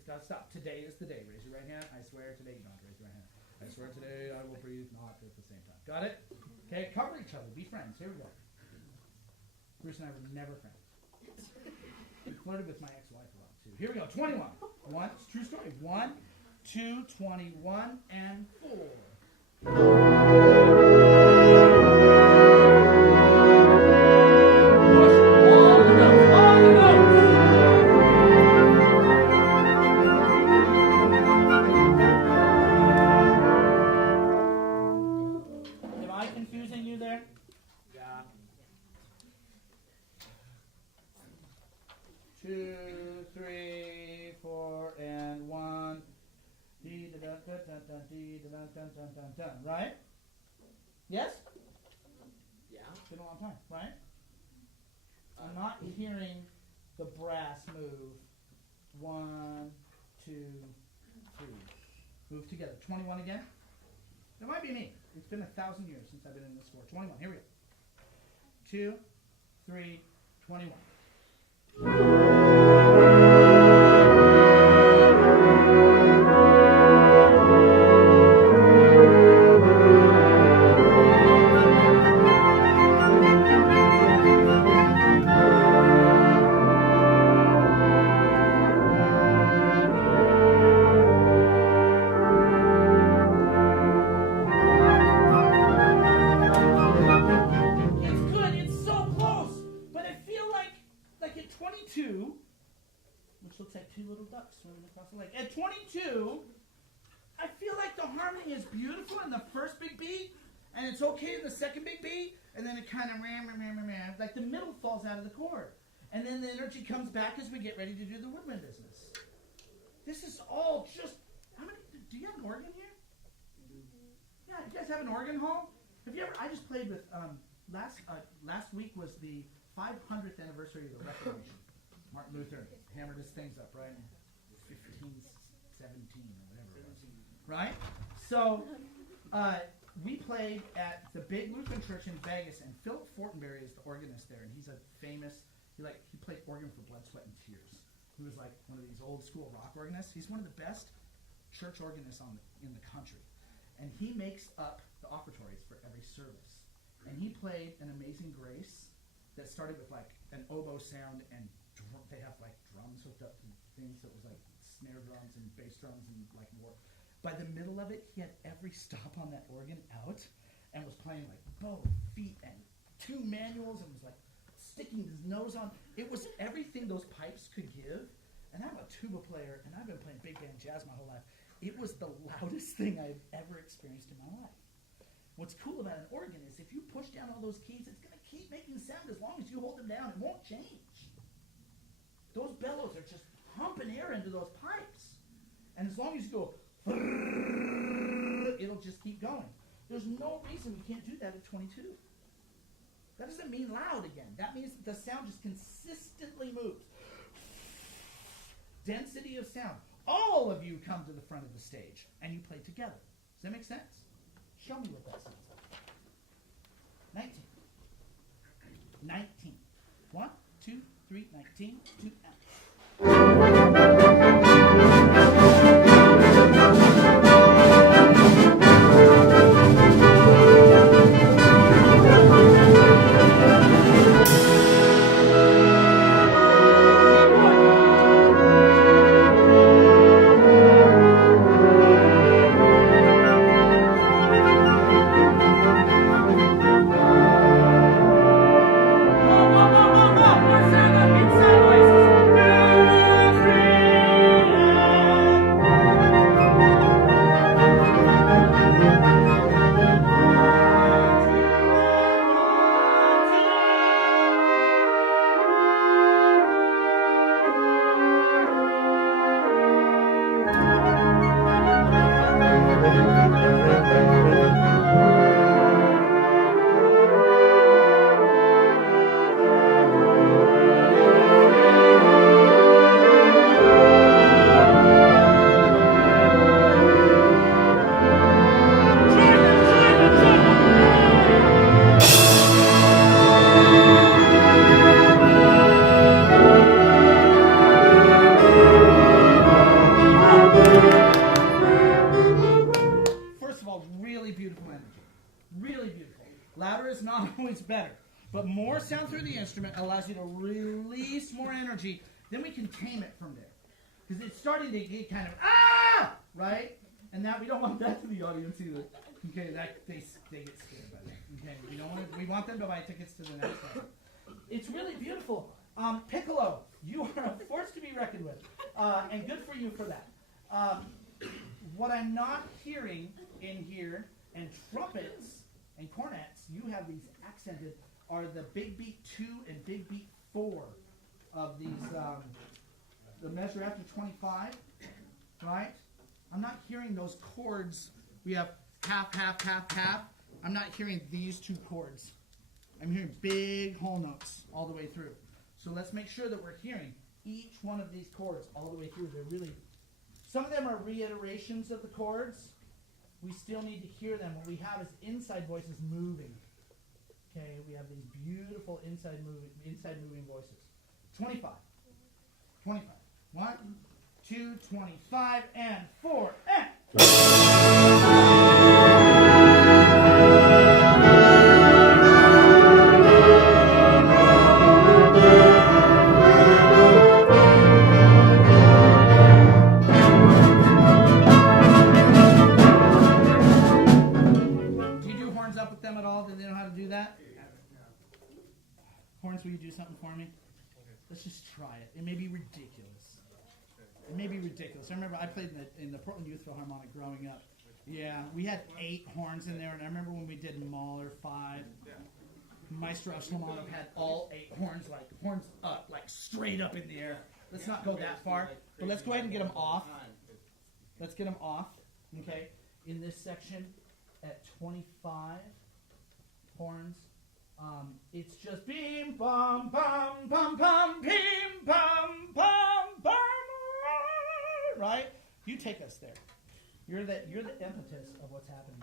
gotta stop. Today is the day. Raise your right hand. I swear today. You don't have to raise your right hand. I swear today I will breathe not at the same time. Got it? Okay, cover each other. Be friends. Here we go. Bruce and I were never friends. We flirted with my ex-wife a lot too. Here we go. 21. One. It's a true story. 1, 2, 21, and 4. Am I confusing you there? Yeah. 2, 3, 4, and 1. Right? Yes? Yeah. It's been a long time, right? I'm not hearing the brass move. 1, 2, 3. Move together. 21 again? It might be me. It's been 1,000 years since I've been in this sport. 21. Here we go. 2, 3, 21. It's good. It's so close. But I feel like at 22, which looks like two little ducks swimming across the lake. At 22, I feel like the harmony is beautiful in the first big beat, and it's okay in the second big beat, and then it kind of like the middle falls out of the chord. And then the energy comes back as we get ready to do the woodwind business. This is all just, how many, do you have an organ here? Yeah, you guys have an organ hall? Have you ever, I just played with, last week was the 500th anniversary of the Reformation. Martin Luther hammered his things up, right? 1517 or whatever it was. Right? So, we played at the big Lutheran church in Vegas, and Philip Fortenberry is the organist there, and he's a famous, he played organ for Blood, Sweat, and Tears. He was like one of these old school rock organists. He's one of the best church organists in the country. And he makes up the offertories for every service. And he played an Amazing Grace that started with like an oboe sound, and they have like drums hooked up to things that was like snare drums and bass drums and like more. By the middle of it, he had every stop on that organ out and was playing like bow, feet, and 2 manuals, and was like sticking his nose on. It was everything those pipes could give. And I'm a tuba player, and I've been playing big band jazz my whole life. It was the loudest thing I've ever experienced in my life. What's cool about an organ is if you push down all those keys, it's going to keep making sound as long as you hold them down. It won't change. Those bellows are just pumping air into those pipes. And as long as you go, it'll just keep going. There's no reason you can't do that at 22. That doesn't mean loud again. That means the sound just consistently moves. Density of sound. All of you come to the front of the stage and you play together. Does that make sense? Show me what that sounds like. 19. 19. 1, 2, 3, 19, 2, out. Go, go, go, go, go! More sound up, inside oasis. better. But more sound through the instrument allows you to release more energy. Then we can tame it from there. Because it's starting to get kind of, right? And that we don't want that to the audience either. Okay, that they get scared by that. Okay, we want them to buy tickets to the next one. It's really beautiful. Piccolo, you are a force to be reckoned with. And good for you for that. What I'm not hearing in here, and trumpets and cornets, you have these accented, are the big beat 2 and big beat 4 of these, the measure after 25, right? I'm not hearing those chords. We have half, half, half, half. I'm not hearing these two chords. I'm hearing big whole notes all the way through. So let's make sure that we're hearing each one of these chords all the way through. They're really, some of them are reiterations of the chords. We still need to hear them. What we have is inside voices moving. Okay, we have these beautiful inside moving voices. 25. 25. 1, 2, 25, and 4, and... Horns, will you do something for me? Let's just try it. It may be ridiculous. It may be ridiculous. I remember I played in the Portland Youth Philharmonic growing up. Yeah, we had 8 horns in there, and I remember when we did Mahler 5. Maestro Shlomonov had all 8 horns, like horns up, like straight up in the air. Let's not go that far, but let's go ahead and get them off. Let's get them off, okay? In this section, at 25 horns, it's just beam, bum, bum, bum, bum, beam, bum, bum, bum, right? You take us there. You're the impetus of what's happening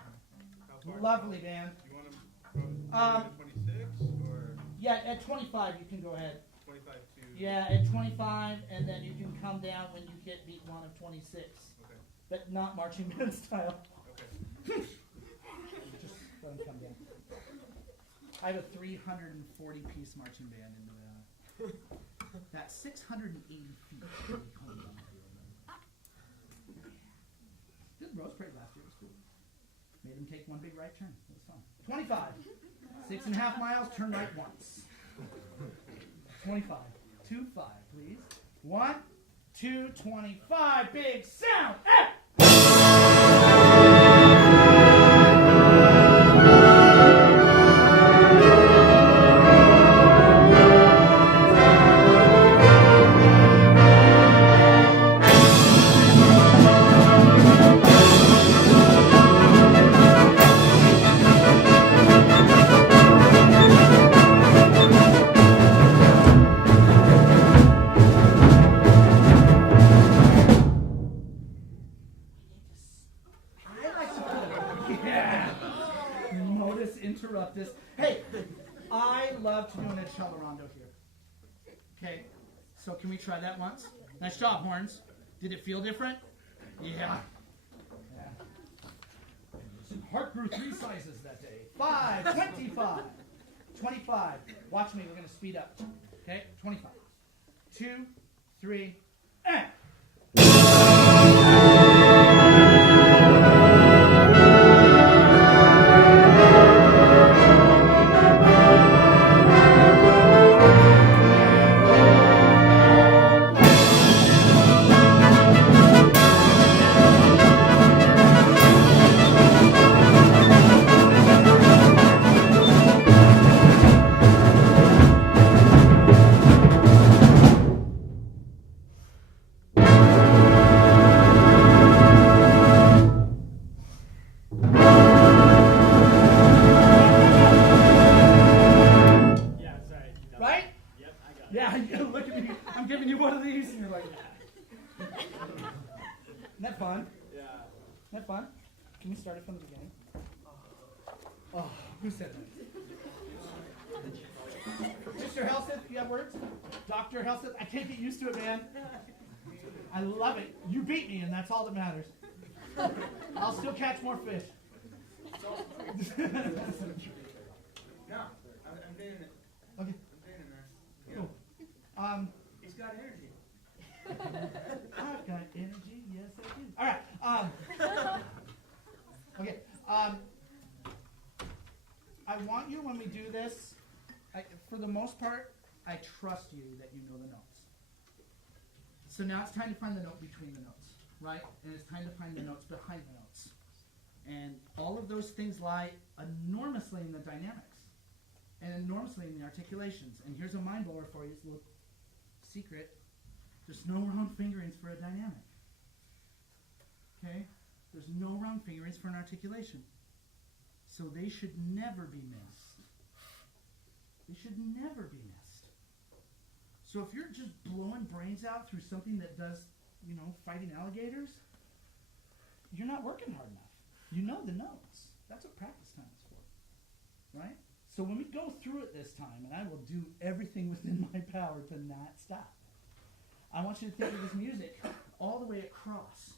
here. Lovely, man. You want to go to 26 or? Yeah, at 25 you can go ahead. 25 to. Yeah, at 25, and then you can come down when you hit beat 1 of 26. Okay. But not marching band style. Okay. Just let them come down. I have a 340-piece marching band in that's 680 feet. Did Rose Parade last year? It was cool. Made him take one big right turn. It was fun. 25. 6.5 miles, turn right once. 25. 2-5, please. 1, 2, 25. Big sound. Interruptus. Hey, I love to do an accelerando here. Okay, so can we try that once? Nice job, horns. Did it feel different? Yeah. Heart grew 3 sizes that day. 5, 25. 25. Watch me, we're going to speed up. Okay, 25. 2, 3, and... Who said that? Mr. Helseth, you have words? Dr. Helseth, I can't get used to it, man. I love it. You beat me, and that's all that matters. I'll still catch more fish. No, He's got energy. I've got energy, yes I do. All right. Okay. I want you when we do this. For the most part, I trust you that you know the notes. So now it's time to find the note between the notes, right? And it's time to find the notes behind the notes. And all of those things lie enormously in the dynamics and enormously in the articulations. And here's a mind blower for you. It's a little secret. There's no wrong fingerings for a dynamic. Okay? There's no wrong fingerings for an articulation. So they should never be missed. They should never be missed. So if you're just blowing brains out through something that does, fighting alligators, you're not working hard enough. You know the notes. That's what practice time is for. Right? So when we go through it this time, and I will do everything within my power to not stop, I want you to think of this music all the way across,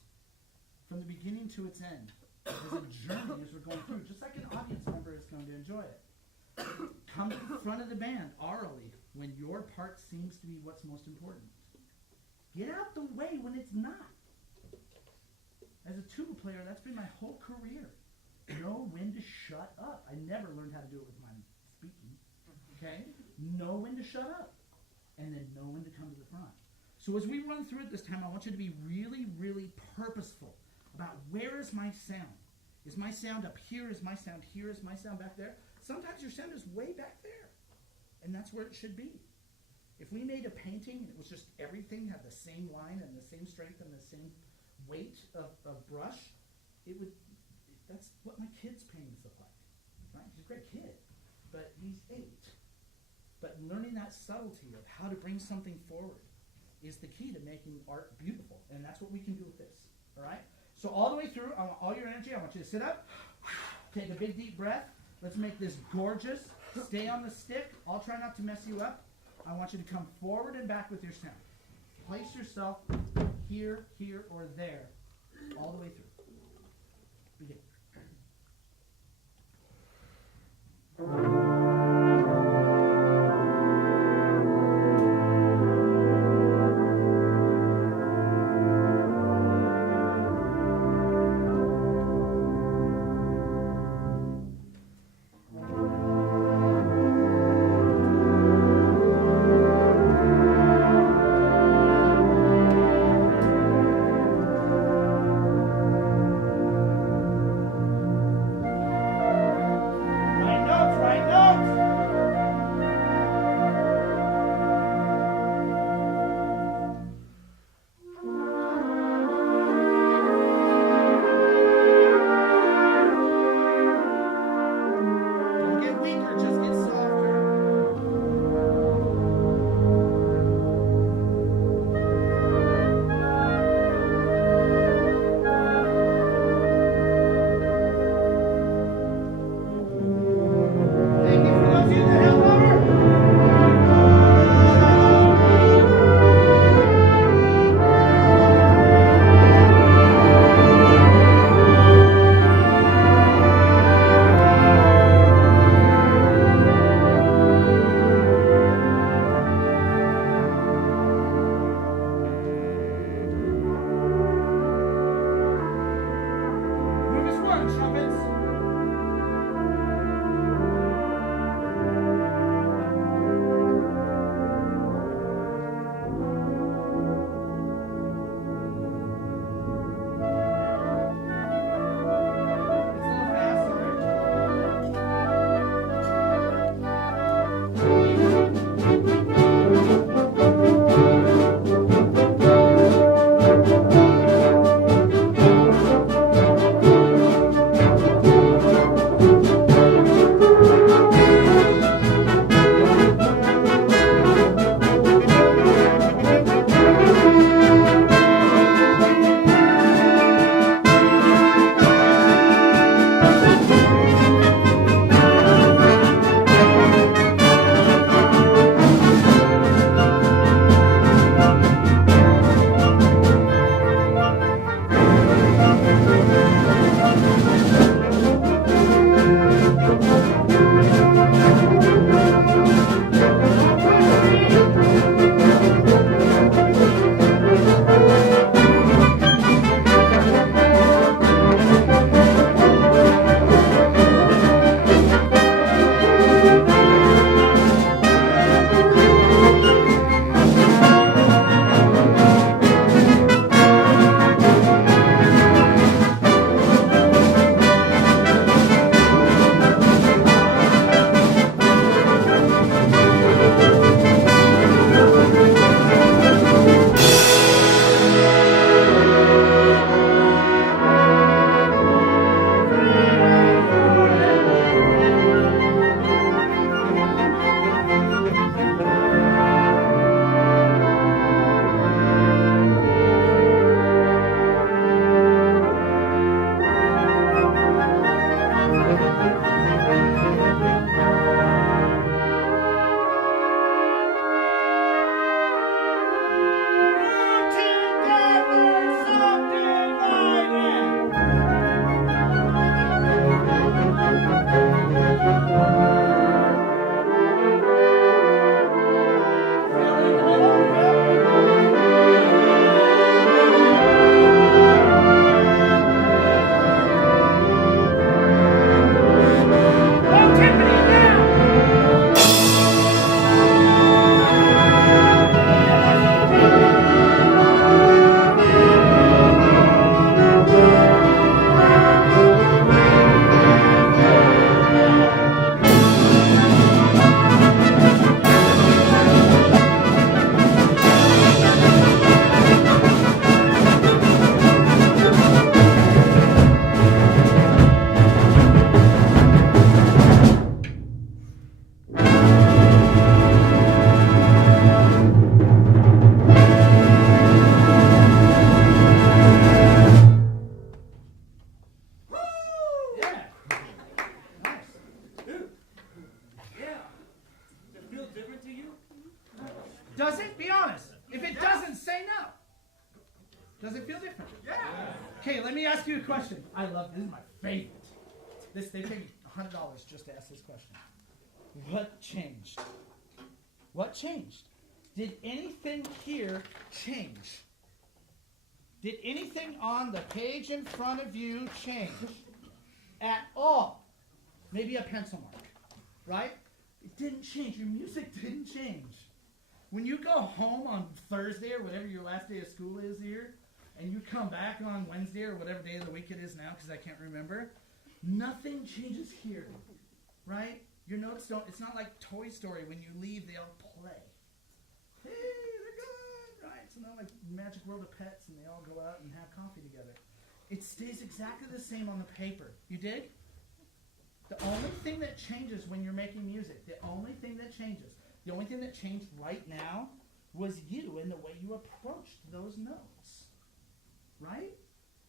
from the beginning to its end, as a journey as we're going through, just like an audience member is going to enjoy it. Come to the front of the band orally when your part seems to be what's most important. Get out the way when it's not. As a tuba player, that's been my whole career. Know when to shut up. I never learned how to do it with my speaking. Okay? Know when to shut up. And then know when to come to the front. So as we run through it this time, I want you to be really, really purposeful about where is my sound. Is my sound up here? Is my sound here? Is my sound back there? Sometimes your sound is way back there. And that's where it should be. If we made a painting and it was just everything had the same line and the same strength and the same weight of brush, that's what my kid's paintings look like. Right? He's a great kid, but he's 8. But learning that subtlety of how to bring something forward is the key to making art beautiful. And that's what we can do with this. All right? So all the way through, I want all your energy. I want you to sit up, take a big deep breath. Let's make this gorgeous. Stay on the stick. I'll try not to mess you up. I want you to come forward and back with your sound. Place yourself here, here, or there, all the way through. Begin. Does it feel different? Yeah. Okay, let me ask you a question. I love this. Is my favorite. They paid me $100 just to ask this question. What changed? What changed? Did anything here change? Did anything on the page in front of you change at all? Maybe a pencil mark, right? It didn't change. Your music didn't change. When you go home on Thursday or whatever your last day of school is here, and you come back on Wednesday or whatever day of the week it is now, because I can't remember, nothing changes here, right? Your notes don't, it's not like Toy Story. When you leave, they all play. Hey, they're gone, right? It's not like Magic World of Pets and they all go out and have coffee together. It stays exactly the same on the paper. You dig? The only thing that changes when you're making music, the only thing that changed right now was you and the way you approached those notes. Right?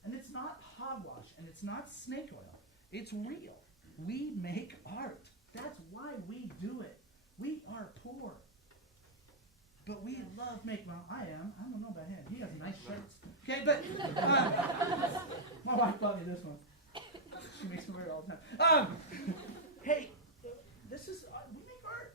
And it's not hogwash and it's not snake oil. It's real. We make art. That's why we do it. We are poor. But we love making, well, I don't know about him. He has nice shirts. Okay, but my wife bought me this one. She makes me wear it all the time. Hey, this is, we make art.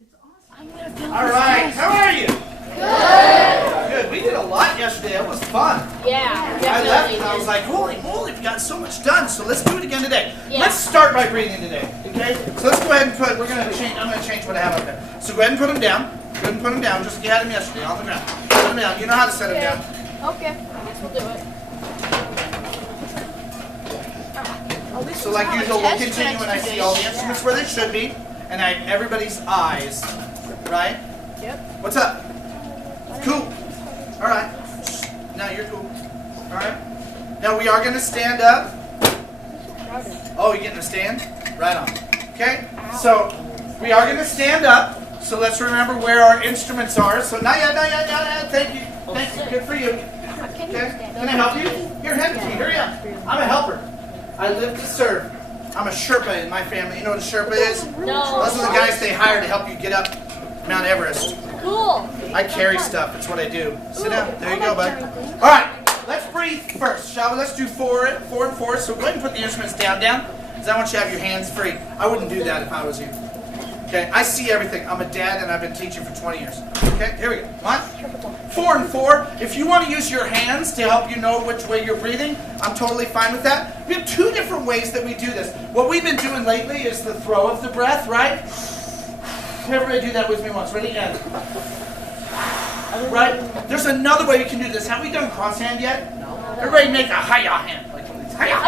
It's awesome. All right, how are you? Good. We did a lot yesterday. It was fun. Yeah, I left and I definitely. was like, holy moly, we got so much done. So let's do it again today. Yeah. Let's start by breathing today. Okay? So let's go ahead and put, I'm going to change what I have up there. So go ahead and put them down. Go ahead and put them down just like you had them yesterday on the ground. Put them down. You know how to set them down. Okay, I guess we'll do it. So like usual, we'll continue when I see all the instruments where they should be. And I have everybody's eyes. Right? Yep. What's up? Cool. All right. Now you're cool. All right. Now we are going to stand up. Oh, you getting to stand? Right on. Okay. So we are going to stand up. So let's remember where our instruments are. So not yet. Thank you. Thank you. Good for you. Okay. Can I help you? Here, hand it to me. Hurry up. I'm a helper. I live to serve. I'm a Sherpa in my family. You know what a Sherpa is? No. Those are the guys they hire to help you get up Mount Everest. Cool. I carry stuff. That's what I do. Sit down. There you go, bud. All right. Let's breathe first, shall we? Let's do four and four. So go ahead and put the instruments down, because I want you to have your hands free. I wouldn't do that if I was you. Okay. I see everything. I'm a dad, and I've been teaching for 20 years. Okay. Here we go. Come on. 4 and 4. If you want to use your hands to help you know which way you're breathing, I'm totally fine with that. We have 2 different ways that we do this. What we've been doing lately is the throw of the breath, right? Everybody do that with me once. Ready? And. Right? There's another way we can do this. Have we done crosshand yet? No. Everybody make a hi-ya hand. Like one of these. Hi-ya.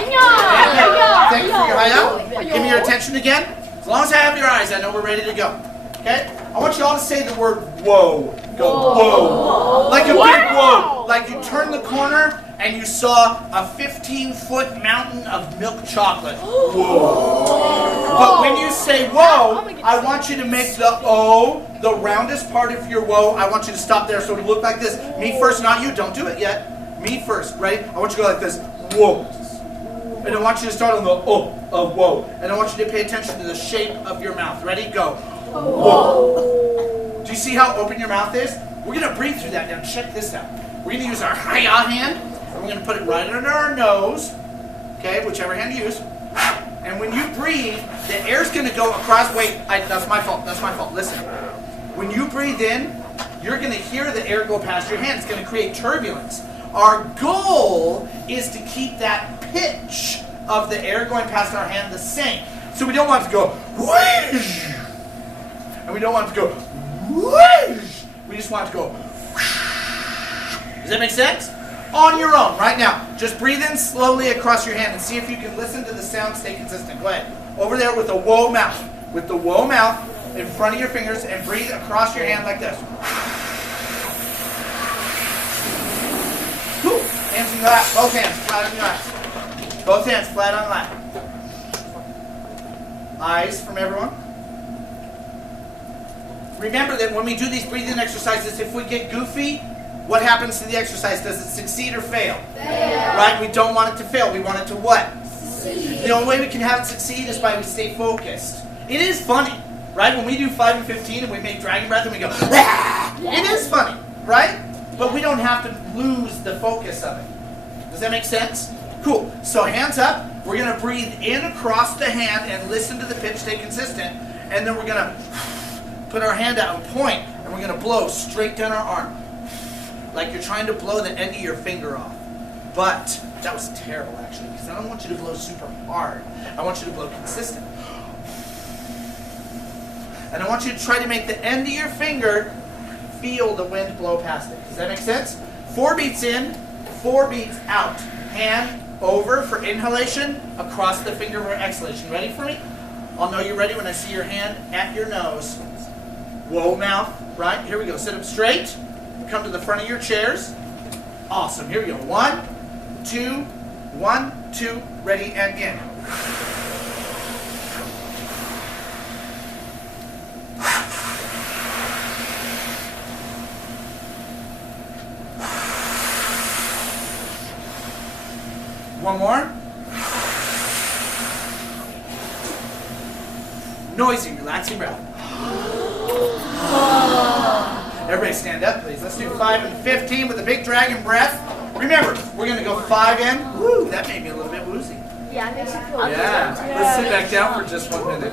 Thank you for your hi-ya. Give me your attention again. As long as I have your eyes, I know we're ready to go. Okay? I want you all to say the word whoa. Go whoa. Like a big whoa. Like you turn the corner and you saw a 15-foot mountain of milk chocolate. Whoa. But when you say whoa, I want you to make the O, the roundest part of your whoa. I want you to stop there so it'll look like this. Me first, not you. Don't do it yet. Me first, right? I want you to go like this. Whoa. And I want you to start on the O of whoa. And I want you to pay attention to the shape of your mouth. Ready? Go. Whoa. Do you see how open your mouth is? We're going to breathe through that. Now check this out. We're going to use our hi-ya hand. And we're going to put it right under our nose. Okay, whichever hand you use. And when you breathe, the air's going to go across. Wait, that's my fault. That's my fault. Listen. When you breathe in, you're going to hear the air go past your hand. It's going to create turbulence. Our goal is to keep that pitch of the air going past our hand the same. So we don't want it to go whoosh, and we don't want it to go whoosh. We just want it to go whoosh. Does that make sense? On your own, right now. Just breathe in slowly across your hand and see if you can listen to the sound stay consistent. Go ahead. Over there with the whoa mouth. With the whoa mouth in front of your fingers and breathe across your hand like this. Cool. Hands in your lap. Both hands flat on your laps. Both hands flat on lap. Eyes from everyone. Remember that when we do these breathing exercises, if we get goofy, what happens to the exercise? Does it succeed or fail? Fail. Right? We don't want it to fail. We want it to what? Succeed. The only way we can have it succeed is by we stay focused. It is funny, right? When we do 5 and 15 and we make dragon breath and we go, ah! It is funny, right? but we don't have to lose the focus of it. Does that make sense? Cool. So hands up. We're going to breathe in across the hand and listen to the pitch, stay consistent. And then we're going to put our hand out and point, and we're going to blow straight down our arm. Like you're trying to blow the end of your finger off. But that was terrible, actually, because I don't want you to blow super hard. I want you to blow consistent. And I want you to try to make the end of your finger feel the wind blow past it. Does that make sense? 4 beats in, 4 beats out. Hand over for inhalation, across the finger for exhalation. Ready for me? I'll know you're ready when I see your hand at your nose. Whoa, mouth. Right? Here we go. Sit up straight. Come to the front of your chairs. Awesome. Here we go. 1, 2, 1, 2. Ready and in. One more. Noisy, relaxing breath. Everybody stand up, please. Let's do 5 and 15 with a big dragon breath. Remember, we're going to go 5 in. Woo, that made me a little bit woozy. Yeah, it makes you feel Yeah. Let's sit back down for just 1 minute.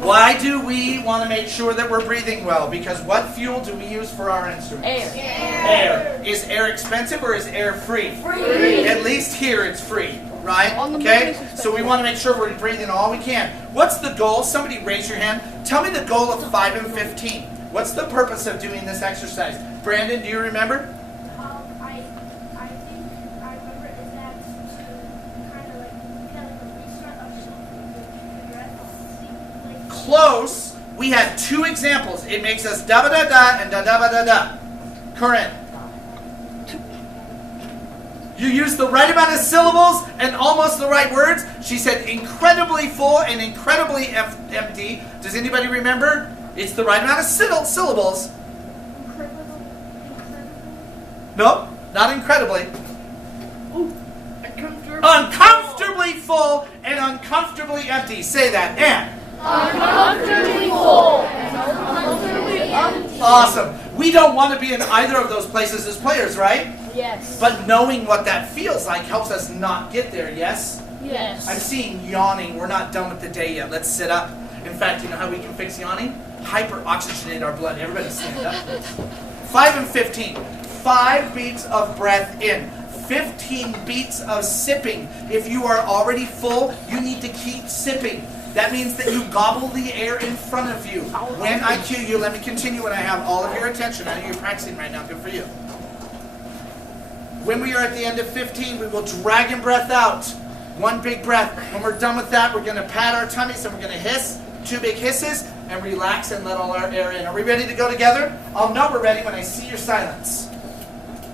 Why do we want to make sure that we're breathing well? Because what fuel do we use for our instruments? Air. Is air expensive or is air free? Free. At least here it's free, right? Okay? So we want to make sure we're breathing all we can. What's the goal? Somebody raise your hand. Tell me the goal of 5 and 15. What's the purpose of doing this exercise? Brandon, do you remember? I think I remember is that to kind of like get like a restart of the breath. Close. We had 2 examples. It makes us da da da and da da da da. Corinne. You used the right amount of syllables and almost the right words. She said incredibly full and incredibly empty. Does anybody remember? It's the right amount of syllables. Nope, not incredibly. Uncomfortably full and uncomfortably empty. Say that. And uncomfortably full and uncomfortably empty. Awesome. We don't want to be in either of those places as players, right? Yes. But knowing what that feels like helps us not get there, yes? Yes. I'm seeing yawning. We're not done with the day yet. Let's sit up. In fact, you know how we can fix yawning? Hyper-oxygenate our blood. Everybody stand up, please. 5 and 15. 5 beats of breath in. 15 beats of sipping. If you are already full, you need to keep sipping. That means that you gobble the air in front of you. When I cue you, let me continue when I have all of your attention. I know you're practicing right now. Good for you. When we are at the end of 15, we will dragon breath out. 1 big breath. When we're done with that, we're going to pat our tummies and we're going to hiss. 2 big hisses and relax and let all our air in. Are we ready to go together? I'll know we're ready when I see your silence.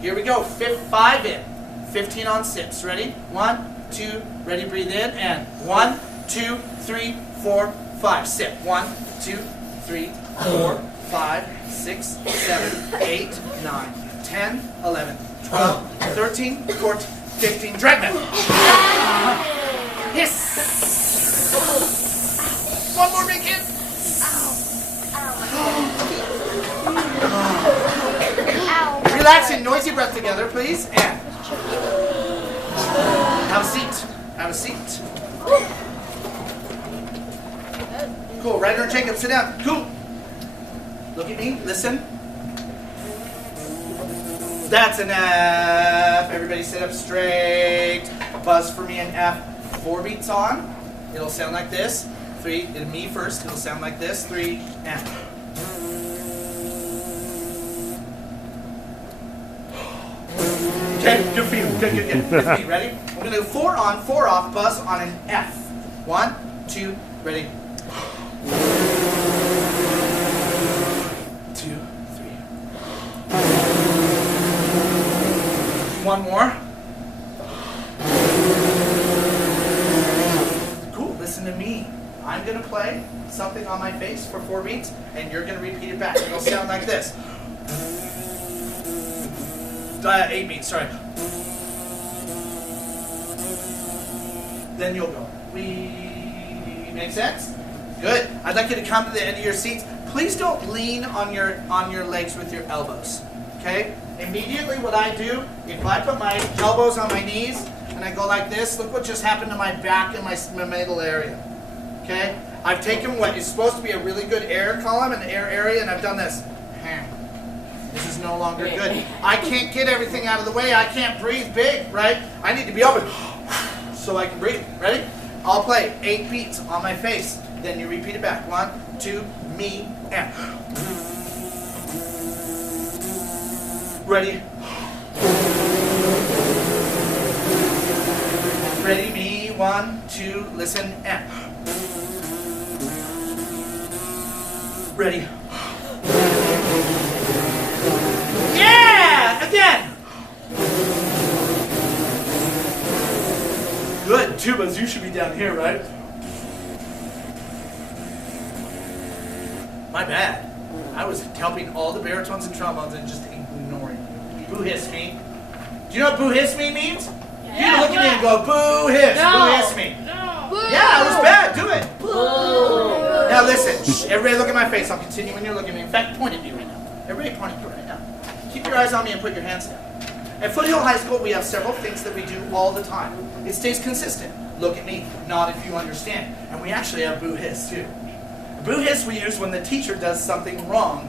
Here we go. 5 in. 15 on sips. Ready? 1, 2, ready, breathe in, and 1, 2, 3, 4, 5. Sip. 1, 2, 3, 4, 5, 6, 7, 8, 9, 10, 11, 12, 13, 14, 15. Dragnet. Hiss. 1 more big hit. Relaxing, noisy breath together, please. And have a seat. Have a seat. Cool. Ryder and Jacob, sit down. Cool. Look at me. Listen. That's an F. Everybody sit up straight. Buzz for me, an F. 4 beats on. It'll sound like this. 3. Me first. It'll sound like this. 3. And. Okay, good for you. Good. Good for you. Ready? We're going to do 4 on, 4 off, buzz on an F. 1, 2, ready. 2, 3. 1 more. Cool, listen to me. I'm going to play something on my face for 4 beats, and you're going to repeat it back. It'll sound like this. 8 beats, sorry. Then you'll go. We make sense? Good. I'd like you to come to the end of your seats. please don't lean on your legs with your elbows. Okay? Immediately what I do, if I put my elbows on my knees and I go like this, look what just happened to my back and my middle area. Okay? I've taken what is supposed to be a really good air column and air area, and I've done this. This is no longer good. I can't get everything out of the way. I can't breathe big, right? I need to be open so I can breathe. Ready? I'll play 8 beats on my face. Then you repeat it back. 1, 2, me, and. Ready? Ready, me, 1, 2, listen, and. Ready? Yeah! Again! Good. Tubas, you should be down here, right? My bad. I was helping all the baritones and trombones and just ignoring you. Boo hiss me. Do you know what boo hiss me means? Yeah. You look at me and go, boo hiss, No. boo hiss me. No. Yeah, it was bad. Do it. Now listen, shh, everybody look at my face. I'll continue when you're looking at me. In fact, point at me right now. Everybody point at me right now. Keep your eyes on me and put your hands down. At Foothill High School, we have several things that we do all the time. It stays consistent. Look at me, nod if you understand. And we actually have boo hiss too. Boo hiss we use when the teacher does something wrong,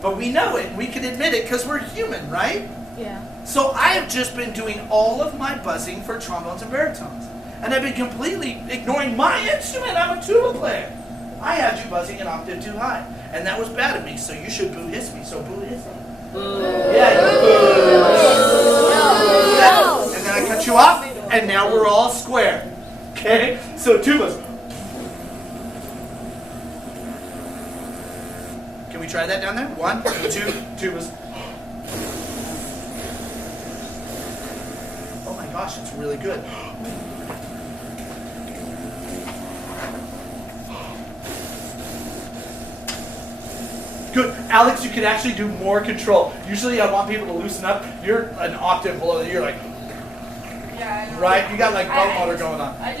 but we know it and we can admit it because we're human, right? Yeah. So I have just been doing all of my buzzing for trombones and baritones. And I've been completely ignoring my instrument. I'm a tuba player. I had you buzzing an octave too high. And that was bad of me, so you should boo hiss me. So boo hiss me. Yeah, you boo. No. And then I cut you off, and now we're all square. Okay? So tubas. Can we try that down there? 1, 2, tubas. Oh my gosh, it's really good. Good. Alex, you can actually do more control. Usually I want people to loosen up. You're an octave below that. You're like, Yeah, I know. right? You got like boat motor going on. I just-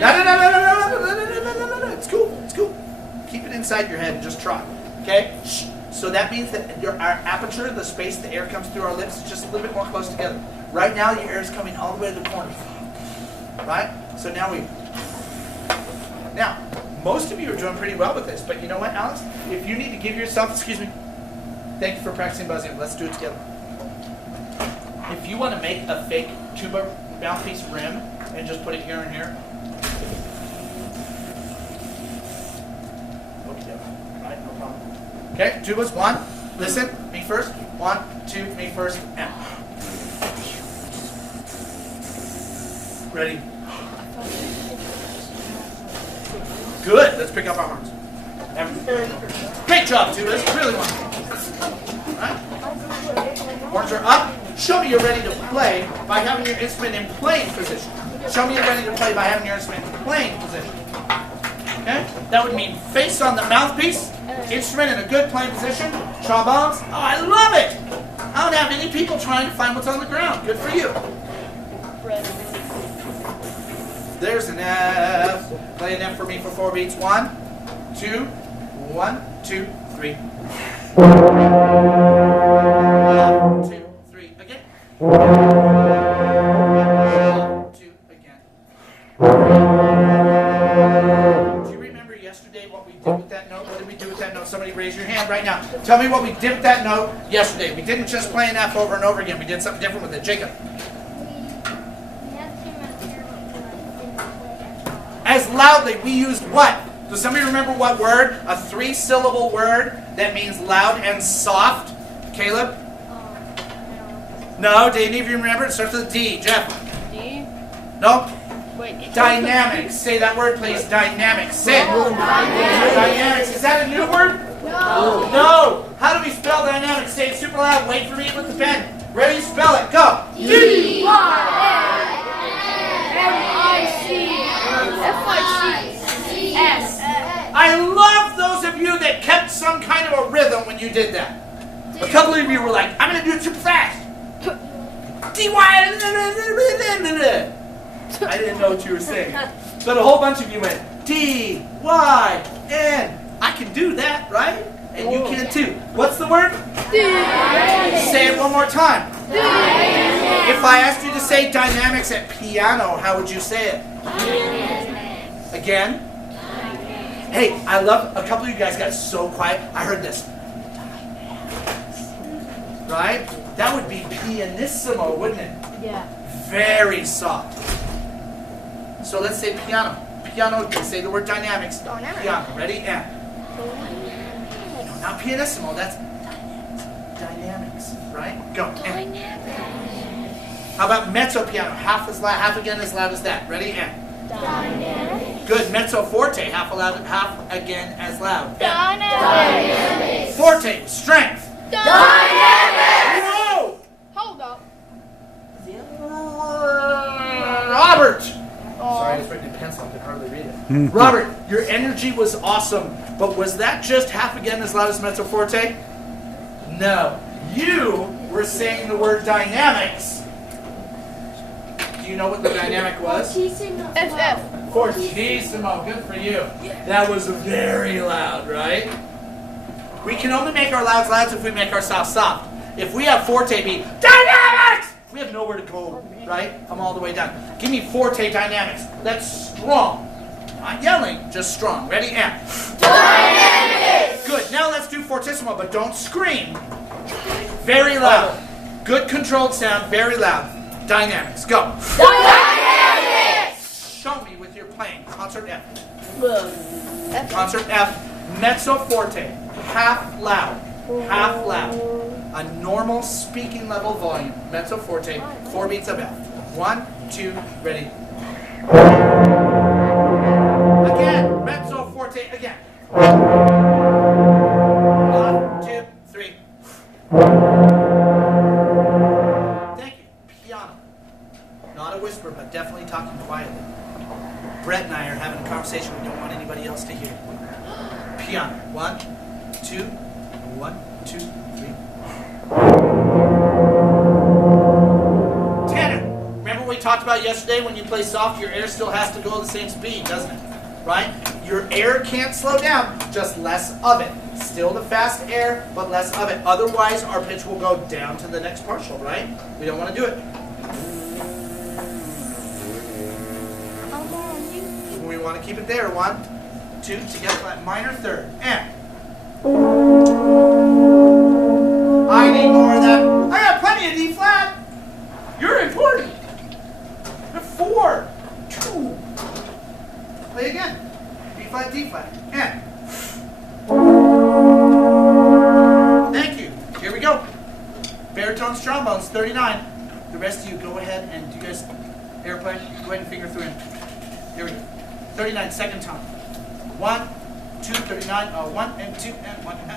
No. It's cool. It's cool. Keep it inside your head and just try. Okay? Shh. So that means that our aperture, the space the air comes through our lips, is just a little bit more close together. Right now, your air is coming all the way to the corners. Right? So now Now, most of you are doing pretty well with this, but you know what, Alex? If you need to give yourself, excuse me, thank you for practicing buzzing. Let's do it together. If you want to make a fake tuba mouthpiece rim and just put it here and here. Okay, right, no problem. Okay, tubas, 1, listen, me first. 1, 2, me first, and. Ready? Good. Let's pick up our horns. Great job, tubas. Really wonderful. Right? Horns are up. Show me you're ready to play by having your instrument in playing position. Show me you're ready to play by having your instrument in playing position. Okay? That would mean face on the mouthpiece, instrument in a good playing position, trombones. Oh, I love it! I don't have any people trying to find what's on the ground. Good for you. There's an F. Play an F for me for 4 beats. 1, 2, 1, 2, 3. 1, 2, 3. Again. 1, 2, again. Do you remember yesterday what we did with that note? What did we do with that note? Somebody raise your hand right now. Tell me what we did with that note yesterday. We didn't just play an F over and over again. We did something different with it. Jacob. As loudly, we used what? Does somebody remember what word? A 3-syllable word that means loud and soft. Caleb? No, Dave, even remember? It starts with a D. Jeff? D? No? Wait. Dynamics. Say that word, please. Dynamics. Say it. Dynamics. Is that a new word? No. No. How do we spell dynamics? Say it super loud. Wait for me with the pen. Ready? Spell it. Go. D-Y-N-A-M-I-C-S. I love those of you that kept some kind of a rhythm when you did that. A couple of you were like, I'm going to do it super fast. I didn't know what you were saying. But a whole bunch of you went, D-Y-N. I can do that, right? And you can too. What's the word? Say it one more time. If I asked you to say dynamics at piano, how would you say it? Again? Hey, I love, a couple of you guys got so quiet. I heard this. Right? That would be pianissimo, wouldn't it? Yeah. Very soft. So let's say piano. Piano, say the word dynamics. Piano. Ready? And. No, not pianissimo. That's dynamics. Right? Go. And. How about mezzo piano? Half as loud, half again as loud as that. Ready? And. Dynamics. Good. Mezzo forte. Half again as loud. And. Dynamics. Forte. Strength. Dynamics. Whoa! Hold up. Robert. Sorry, it's written in pencil. I can hardly read it. Robert, your energy was awesome, but was that just half again as loud as mezzo forte? No. You were saying the word dynamics. Do you know what the dynamic was? FF. Fortissimo. Good for you. That was very loud, right? We can only make our louds louds if we make our softs soft. If we have forte be dynamics, we have nowhere to go, right? I'm all the way down. Give me forte dynamics. That's strong. Not yelling, just strong. Ready? And. Dynamics! Good. Now let's do fortissimo, but don't scream. Very loud. Good controlled sound, very loud. Dynamics. Go. Dynamics! Show me with your playing. Concert F. Concert F. Mezzo forte. Half loud. Half loud. A normal speaking level volume. Mezzo forte. 4 beats of F. 1, 2, ready. Again. Mezzo forte again. 1, 2, 3. Thank you. Piano. Not a whisper, but definitely talking quietly. Brett and I are having a conversation we don't want anybody else to hear. Piano. 1, 2, 1, 2, 3. Tanner, remember we talked about yesterday when you play soft, your air still has to go the same speed, doesn't it? Right? Your air can't slow down, just less of it. Still the fast air, but less of it. Otherwise, our pitch will go down to the next partial, right? We don't want to do it. We want to keep it there. 1, 2, together, flat, minor third, and. I need more of that. I got plenty of D flat. You're important. 4, 2. Play again. B flat, D flat, and. Thank you. Here we go. Baritones, trombones, 39. The rest of you go ahead and do you guys airplay? Go ahead and finger through in. Here we go. 39, second time. 1, 2, 39, 1 and 2 and 1 and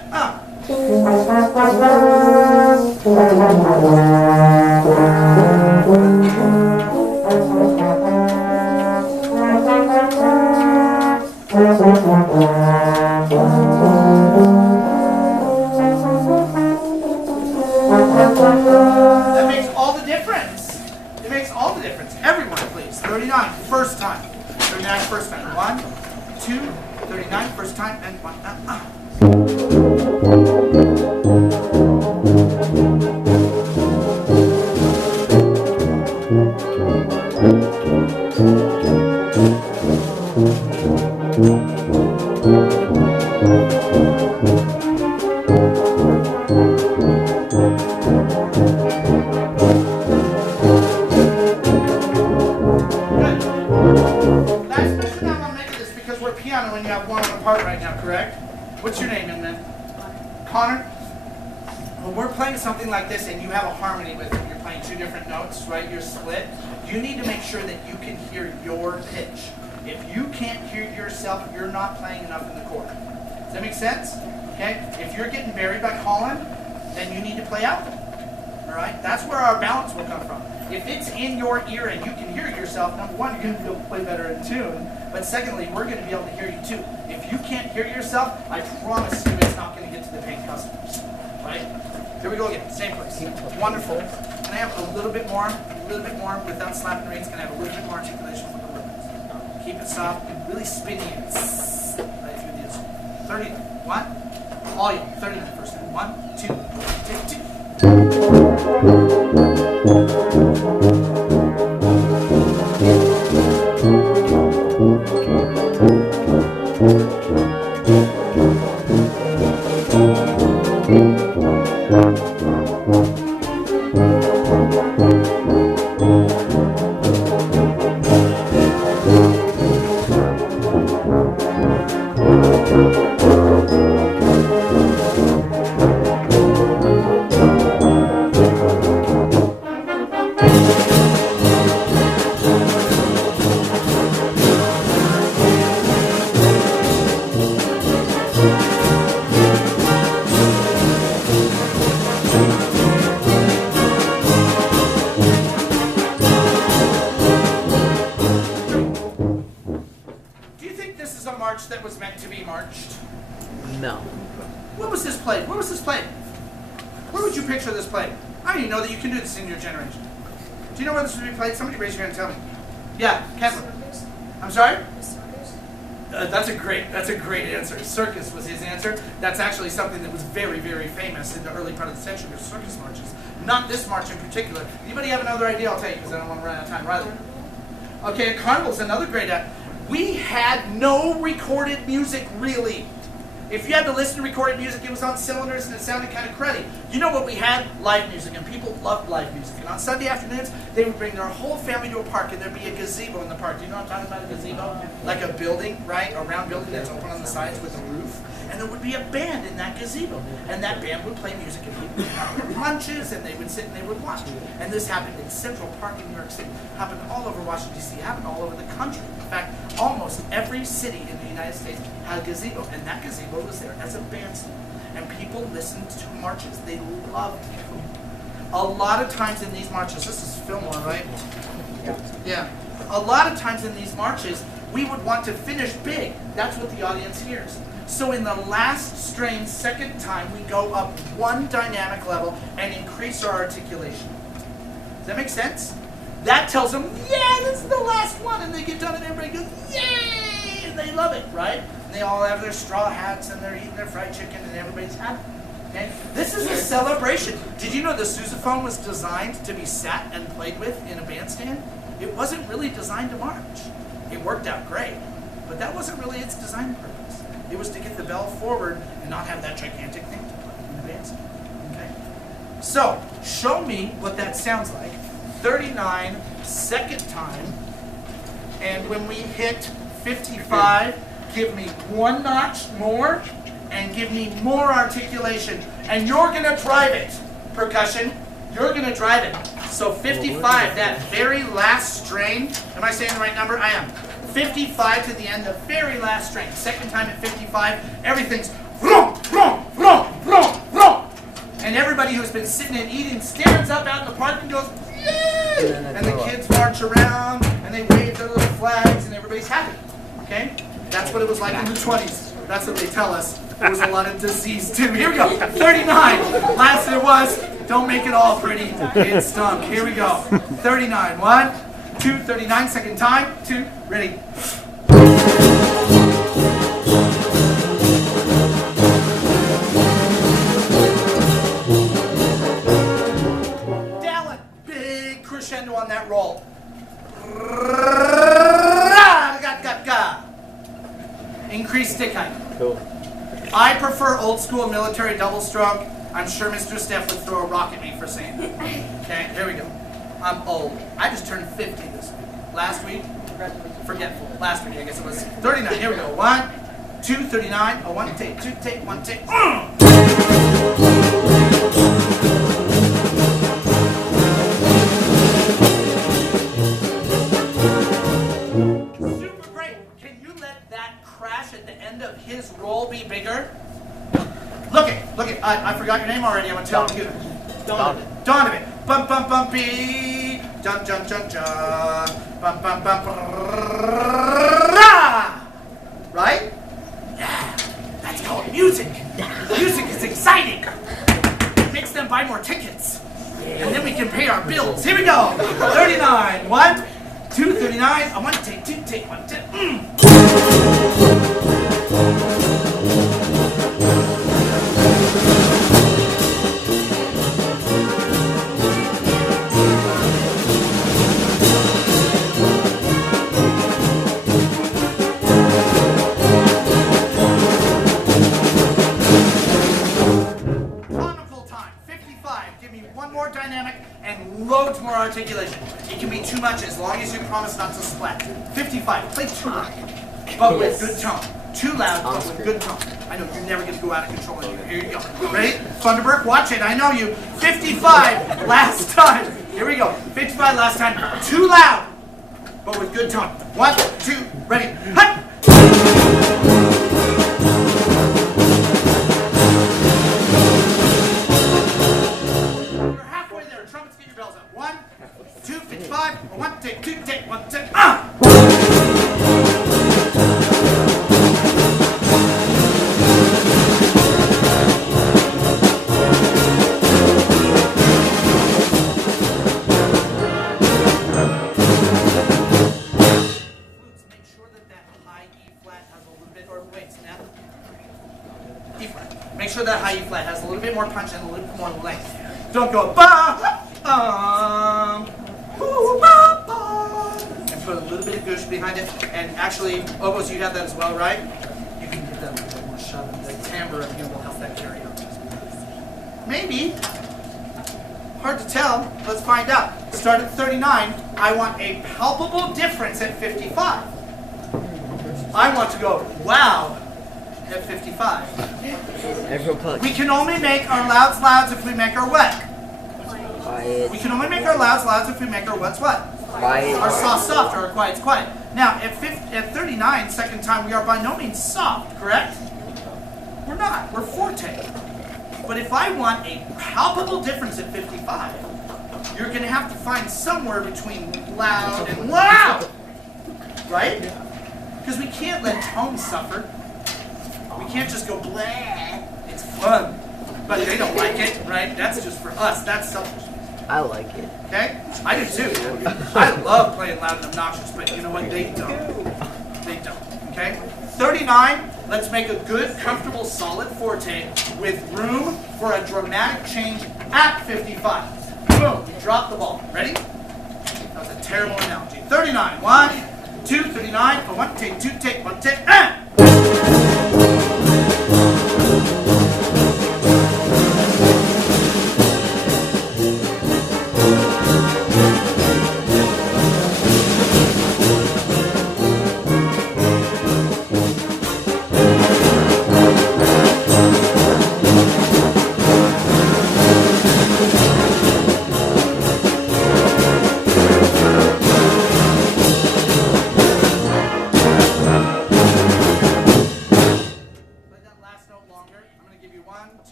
That makes all the difference. It makes all the difference. Everyone, please. 39, first time. 39, first time. 1, 2, 39, first time, and 1. What's your name, young man? Connor? When we're playing something like this and you have a harmony with it, you're playing 2 different notes, right? You're split. You need to make sure that you can hear your pitch. If you can't hear yourself, you're not playing enough in the chord. Does that make sense? Okay? If you're getting buried by Colin, then you need to play out. All right? That's where our balance will come from. If it's in your ear and you can hear yourself, number one, you're going to be able to play better in tune. But secondly, we're going to be able to hear you too. If you can't hear yourself, I promise you it's not going to get to the paying customers. Right? Here we go again. Same place. Wonderful. Can I have a little bit more without slapping the reins? Can I have a little bit more articulation with the rhythms? Keep it soft and really spinny it right through the instrument. 30. 1, All y'all. 39 first time. 1, 2, take 2. That was meant to be marched? No. What was this played? Where was this played? Where would you picture this played? I don't even know that you can do this in your generation. Do you know where this would be played? Somebody raise your hand and tell me. Yeah, Kevin. I'm sorry? That's a great answer. Circus was his answer. That's actually something that was very, very famous in the early part of the century, was circus marches. Not this march in particular. Anybody have another idea? I'll tell you because I don't want to run out of time. Riley. Okay, carnival's another great idea. We had no recorded music, really. If you had to listen to recorded music, it was on cylinders and it sounded kind of cruddy. You know what we had? Live music, and people loved live music. And on Sunday afternoons, they would bring their whole family to a park, and there'd be a gazebo in the park. Do you know what I'm talking about, a gazebo? Like a building, right? A round building that's open on the sides with a roof. And there would be a band in that gazebo. And that band would play music, and people would have their lunches, and they would sit and they would watch. And this happened in Central Park in New York City. Happened all over Washington, D.C. Happened all over the country. In fact, almost every city in the United States had a gazebo, and that gazebo was there as a bandstand. And people listened to marches. They loved them. A lot of times in these marches, this is Fillmore, right? Yeah. A lot of times in these marches, we would want to finish big. That's what the audience hears. So in the last strain, second time, we go up one dynamic level and increase our articulation. Does that make sense? That tells them, yeah, this is the last one. And they get done and everybody goes, yay! And they love it, right? And they all have their straw hats and they're eating their fried chicken and everybody's happy. Okay? This is a celebration. Did you know the sousaphone was designed to be sat and played with in a bandstand? It wasn't really designed to march. It worked out great, but that wasn't really its design purpose. It was to get the bell forward and not have that gigantic thing to play in the bandstand. Okay? So, show me what that sounds like. 39 second time, and when we hit 55, give me one notch more, and give me more articulation. And you're gonna drive it, percussion. You're gonna drive it. So 55, that very last strain, am I saying the right number? I am. 55 to the end, the very last strain. Second time at 55, everything's vroom, vroom, vroom, vroom, vroom. And everybody who's been sitting and eating stands up out in the park and goes, yay! And the kids march around, and they wave their little flags, and everybody's happy. Okay? That's what it was like in the 20s. That's what they tell us. There was a lot of disease too. Here we go. 39. Last it was. Don't make it all pretty. It stunk. Here we go. 39. 1, 2, 39. Second time. 2. Ready. Dallin. Big crescendo on that roll. Increase stick height. Cool. I prefer old school military double stroke. I'm sure Mr. Steph would throw a rock at me for saying that. Okay, here we go. I'm old. I just turned 50 this week. Last week, forgetful. Last week, I guess it was 39. Here we go. 1, 2, 39. Oh, 1 take, 2 take, 1 take. Super great. Can you let that crash at the end of his roll be bigger? Look it. I forgot your name already. I'm going to tell you. Donovan. Bum, bum, bumpy. Jump, jump, jump, jump. Bum, bum, bum, right? Yeah. That's called music. Music is exciting. It makes them buy more tickets. And then we can pay our bills. Here we go. 39. 1, 2, 39. I want to take 2, take 1, take. playing loads more articulation. It can be too much as long as you promise not to splat. 55, play too loud, but with good tone. Too loud, but with good tone. I know you're never going to go out of control in here. Here you go. Ready? Thunderbird, watch it. I know you. 55, last time. Here we go. 55, last time. Too loud, but with good tone. 1, 2, ready. Hut! We're halfway there. Trumpets, get your bells up. 1, 2, 55. 1, take, 2, take, 1, take. Ah! Make sure that high E flat has a little bit more punch and a little bit more length. Don't go ba ooh, ba, ba, and put a little bit of gush behind it. And actually, oboes, you have that as well, right? You can get that a little bit more shove. The timbre of you will help that carry on. Maybe. Hard to tell. Let's find out. Start at 39. I want a palpable difference at 55. I want to go, wow, at 55. We can only make our louds louds if we make our what? Quiet. We can only make our louds louds if we make our what's what? Quiet. Our soft soft or our quiet's quiet. Now, at 39, second time, we are by no means soft, correct? We're not. We're forte. But if I want a palpable difference at 55, you're going to have to find somewhere between loud and loud. Right? Because we can't let tone suffer. We can't just go blah. It's fun. But they don't like it, right? That's just for us. That's selfish. I like it. Okay? I do too. I love playing loud and obnoxious, but you know what? They don't. They don't. Okay? 39, let's make a good, comfortable, solid forte with room for a dramatic change at 55. Boom. You drop the ball. Ready? That was a terrible analogy. 39. 1, 2, 39. 1, take, 2, take, 1, take, and!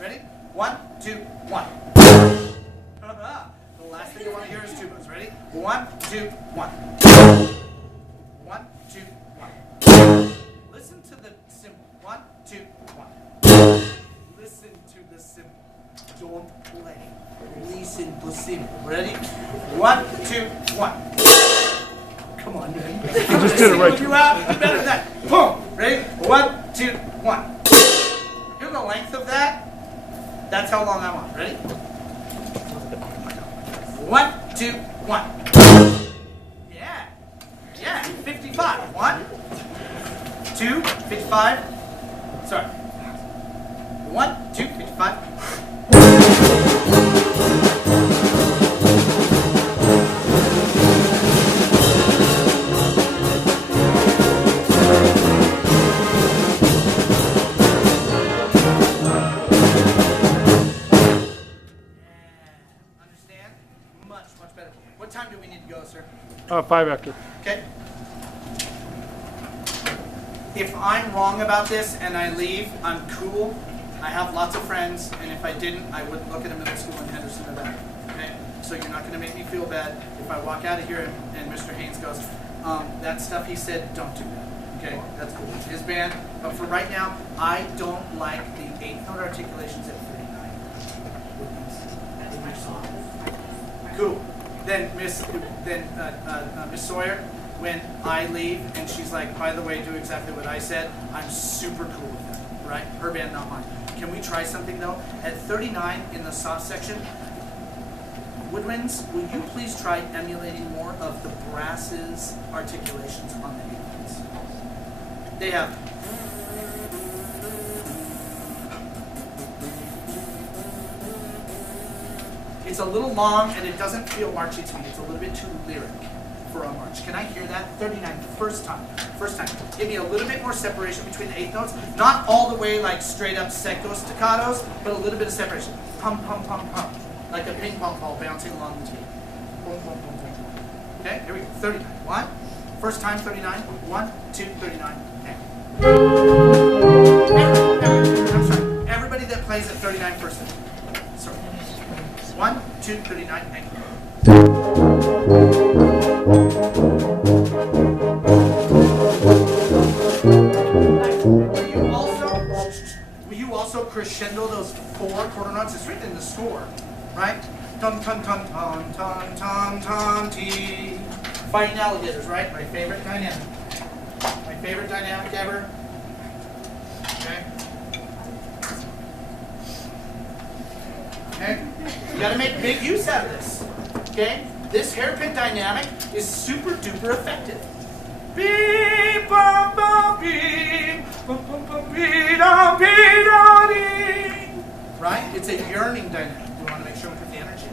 Ready? 1, 2, 1. The last thing I want to hear is tubas. Ready? 1, 2, 1. 1, 2, 1. Listen to the symbol. 1, 2, 1. Listen to the symbol. Don't play. Listen to the symbol. Ready? 1, 2, 1. Come on, man. I'm just did it right. You out. You better than that. Boom. Ready? 1, 2, 1. Here's the length of that. That's how long I want. Ready? 1, 2, 1. Yeah. Yeah. 55. 1, 2, 55. Sorry. 1, 2, 55. What time do we need to go, sir? 5 after. Okay. If I'm wrong about this and I leave, I'm cool. I have lots of friends, and if I didn't, I wouldn't look at a middle school in Henderson or that. Okay? So you're not going to make me feel bad if I walk out of here and Mr. Haynes goes, that stuff he said, don't do that. Okay? That's cool. It's his band. But for right now, I don't like the 8th note articulations at 39. Cool. Then Miss Sawyer, when I leave and she's like, by the way, do exactly what I said, I'm super cool with that, right? Her band, not mine. Can we try something though? At 39 in the soft section, woodwinds, will you please try emulating more of the brass's articulations on the 8th? They have. It's a little long and it doesn't feel marchy to me. It's a little bit too lyric for a march. Can I hear that? 39, first time. First time. Give me a little bit more separation between the eighth notes. Not all the way like straight up secco staccatos, but a little bit of separation. Pum, pum, pum, pum. Like a ping pong ball bouncing along the tape. Boom, boom, boom, boom. Okay, here we go. 39. One. First time, 39. 1, 2, 39. Okay. I'm sorry. Everybody that plays at 39 first time. Sorry. 1, 2, 39. And will you also crescendo those 4 quarter notes? It's written in the score, right? Dun dun dun dun dun dun dun tee. Fighting alligators, right? My favorite dynamic. My favorite dynamic ever. Okay. Okay. You gotta make big use out of this. Okay? This hairpin dynamic is super duper effective. Beep bum bum beep bum bum bum beep da beep da dee. Right? It's a yearning dynamic. We want to make sure we put the energy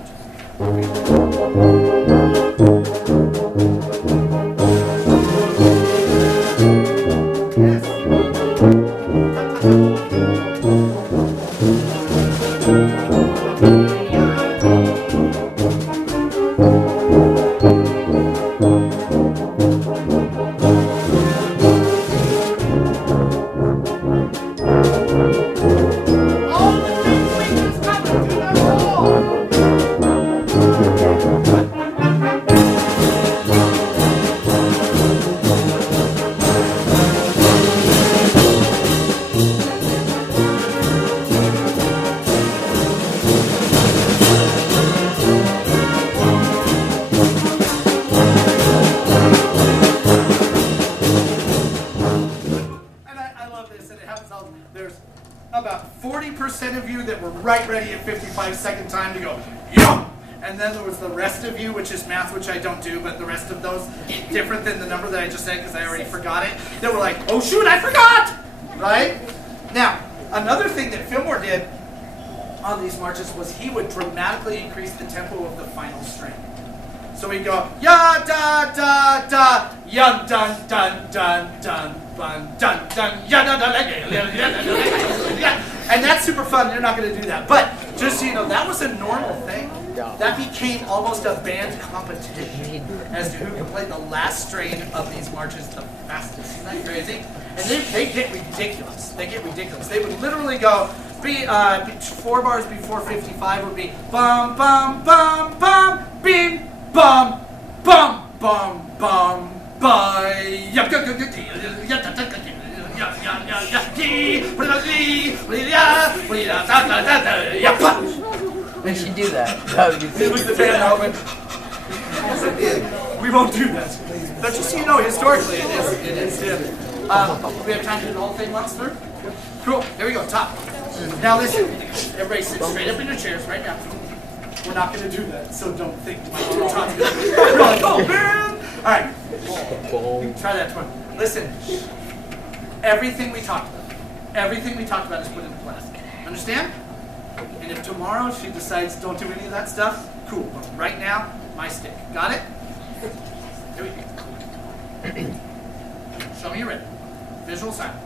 there's about 40% of you that were right ready at 55-second time to go, yum! And then there was the rest of you, which is math, which I don't do, but the rest of those, different than the number that I just said because I already forgot it, that were like, oh shoot, I forgot! Right? Now, another thing that Fillmore did on these marches was he would dramatically increase the tempo of the final string. So we'd go, ya da da da, ya dun dun dun dun dun dun dun, ya da da da. And that's super fun. You're not going to do that, but just so you know, that was a normal thing. That became almost a band competition as to who can play the last strain of these marches the fastest. Isn't that crazy? And they get ridiculous. They get ridiculous. They would literally go, 4 bars before 55 would be bum bum bum bum bim bum bum bum bum bye. We should do that. That would be It was the band open. We won't do that. But just so you know, historically, it is him. We have time to do the whole thing once through? Cool. Here we go. Top. Now listen. Everybody sit straight up in your chairs right now. We're not going to do that, so don't think my top's going to be. You're like, oh man! All right. Try that one. Listen. Everything we talked about is put into class. Understand? And if tomorrow she decides don't do any of that stuff, cool. But right now, my stick. Got it? Here we go. Show me you're ready. Visual silence.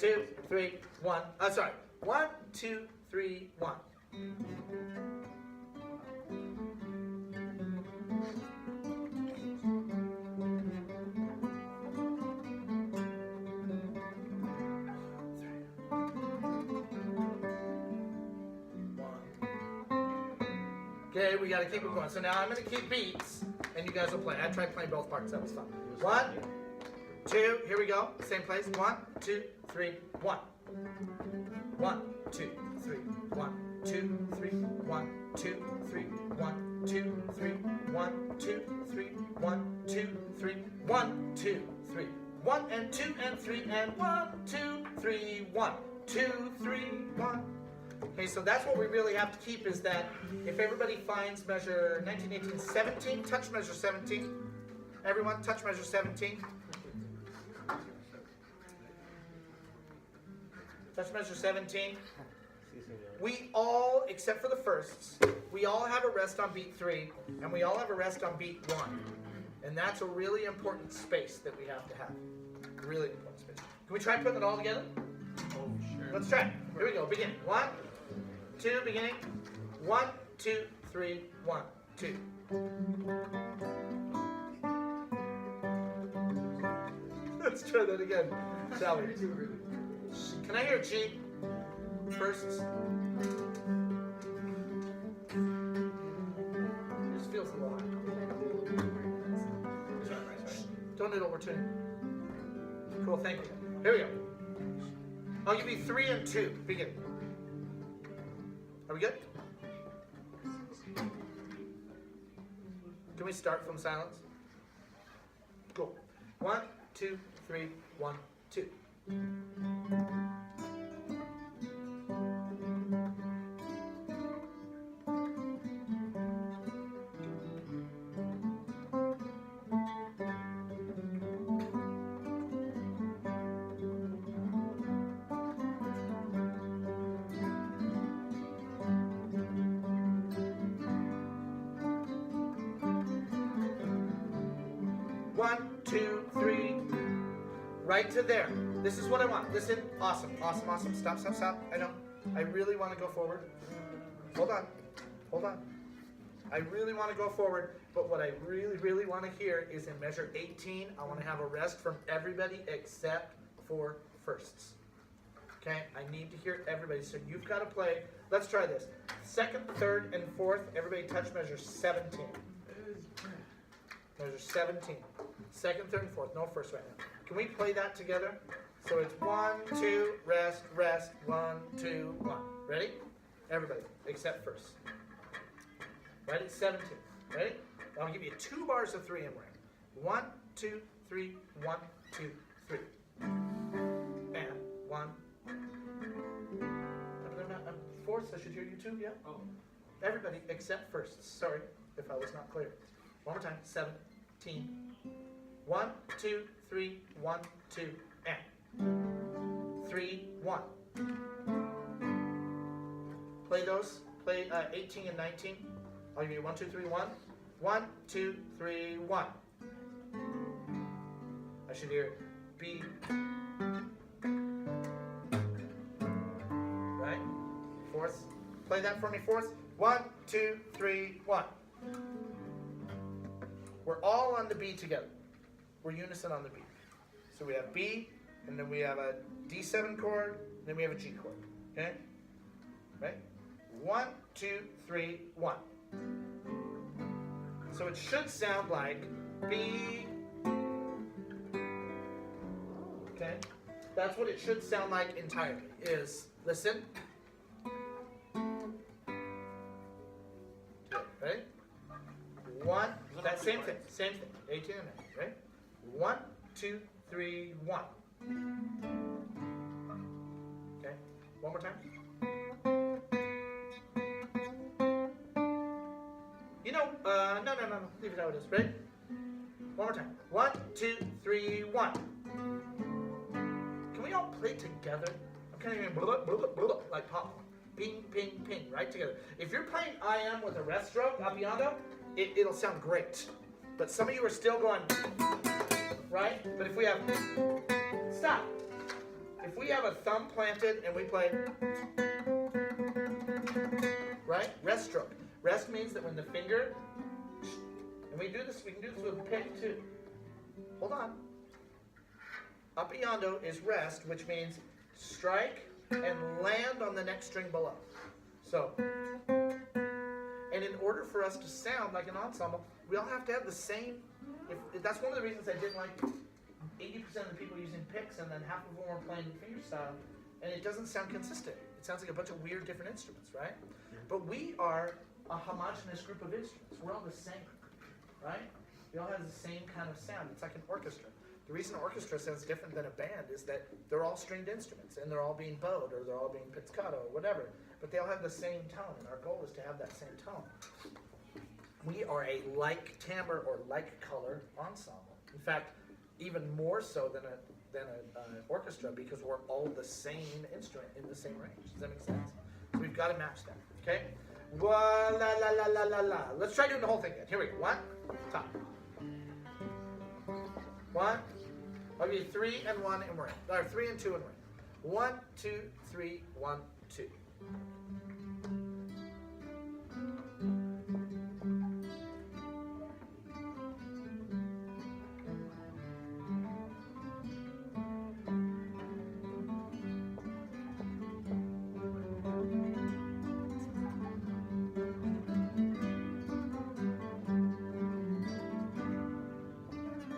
2, 3, 1. Sorry. 1, 2, 3, 1. Okay, we got to keep it going. So now I'm going to keep beats, and you guys will play. I tried playing both parts. That was fun. 1, 2, here we go. Same place. 1, 2, 3, 1. 1, 2, 3, 1, 2, 3, 1, 2, 3, 1, 2, 3, 1, 2, 3, 1, 2, 3, 1, 2, 3, 1 and 2 and 3 and 1, 2, 3, 1, 2, 3, 1. Okay, so that's what we really have to keep is that if everybody finds measure 19, 18, 17, touch measure 17. Everyone, touch measure 17. Touch measure 17. We all, except for the firsts, we all have a rest on beat 3, and we all have a rest on beat 1. And that's a really important space that we have to have. Really important space. Can we try putting it all together? Oh, sure. Let's try. Here we go. Beginning. 1, 2, beginning. 1, 2, 3, 1, 2. Let's try that again, shall we? Can I hear G first? It just feels a little high. Don't need overtune. Cool, thank you. Here we go. I'll give you 3 and 2. Begin. Are we good? Can we start from silence? Cool. 1, 2, 3, 1, 2. One, 2, 3. Right to there. This is what I want. Listen. Awesome, awesome, awesome. Stop, stop, stop. I know. I really want to go forward. Hold on. Hold on. I really want to go forward, but what I really, really want to hear is in measure 18, I want to have a rest from everybody except for firsts. Okay? I need to hear everybody. So you've got to play. Let's try this. Second, third, and fourth, everybody touch measure 17. Measure 17. Second, third, and fourth. No first right now. Can we play that together? So it's 1, 2, rest, rest, 1, 2, 1. Ready? Everybody, except first. Ready? 17. Ready? I'll give you 2 bars of 3 in there. 1, 2, 3, 1, 2, 3. And 1. Fourth, I should hear you too, yeah? Oh. Everybody except first. Sorry if I was not clear. One more time. 17. 1, 2, 3, 1, 2, and 3, 1. Play those. Play 18 and 19. I'll give you 1, 2, 3, 1. 1, 2, 3, 1. I should hear B. Right? Fourth. Play that for me, fourth. 1, 2, 3, 1. We're all on the B together. We're unison on the B. So we have B, and then we have a D7 chord, and then we have a G chord. Okay? Right? 1, 2, 3, 1. So it should sound like B. Okay? That's what it should sound like entirely. Is listen. Right? 1. That same thing. Same thing. 18 and 19. Right? 1, 2, 3, 1. Okay? One more time. You know, no. Leave it how it is. Ready? One more time. 1, 2, 3, 1. Can we all play together? I'm kind of hearing blah, blah, blah, blah, like pop. Ping, ping, ping, right together. If you're playing I am with a rest stroke, apiando, it'll sound great. But some of you are still going, right? But if we have, stop. if we have a thumb planted and we play, right? Rest stroke. Rest means that when the finger, and we can do this with a pick too. Hold on. Appiando is rest, which means strike and land on the next string below. So, and in order for us to sound like an ensemble, we all have to have the same. If that's one of the reasons I didn't like 80% of the people using picks, and then half of them were playing fingerstyle, and it doesn't sound consistent. It sounds like a bunch of weird different instruments, right? But we are a homogeneous group of instruments. We're all the same, right? We all have the same kind of sound. It's like an orchestra. The reason an orchestra sounds different than a band is that they're all stringed instruments, and they're all being bowed, or they're all being pizzicato, or whatever. But they all have the same tone, and our goal is to have that same tone. We are a like timbre or like color ensemble. In fact, even more so than an orchestra, because we're all the same instrument in the same range. Does that make sense? So we've got to match that. Okay? La la la la la la. Let's try doing the whole thing again. Here we go. One, top. One. I'll give you 3 and 1 and we're in. Or 3 and 2 and we're in. 1, 2, 3, 1, 2.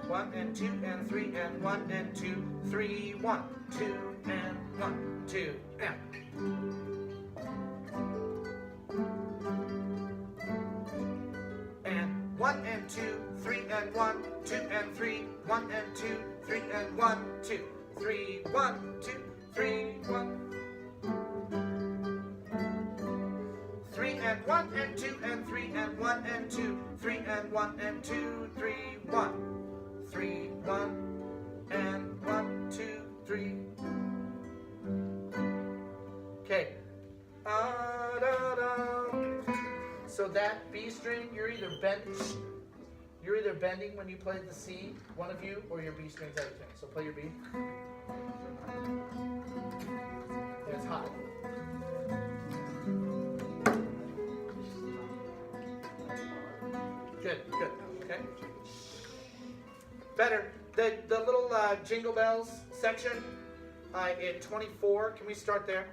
One and 2 and 3 and 1 and 2, 3, 1, 2 and 1, 2 and. And 1 and 2, 3 and 1, 2 and 3, 1 and 2, 3 and 1, 2, 3, 1, 2, 3, 1. 3 and 1 and 2 and 3 and 1 and 2, 3 and 1 and 2, 3, 1. 3, 1, and 1, 2, 3. Okay. So that B string, you're either bending when you play the C, one of you, or your B string's out of tune. So play your B. It's high. Good. Okay. Better. The little Jingle Bells section in 24, can we start there?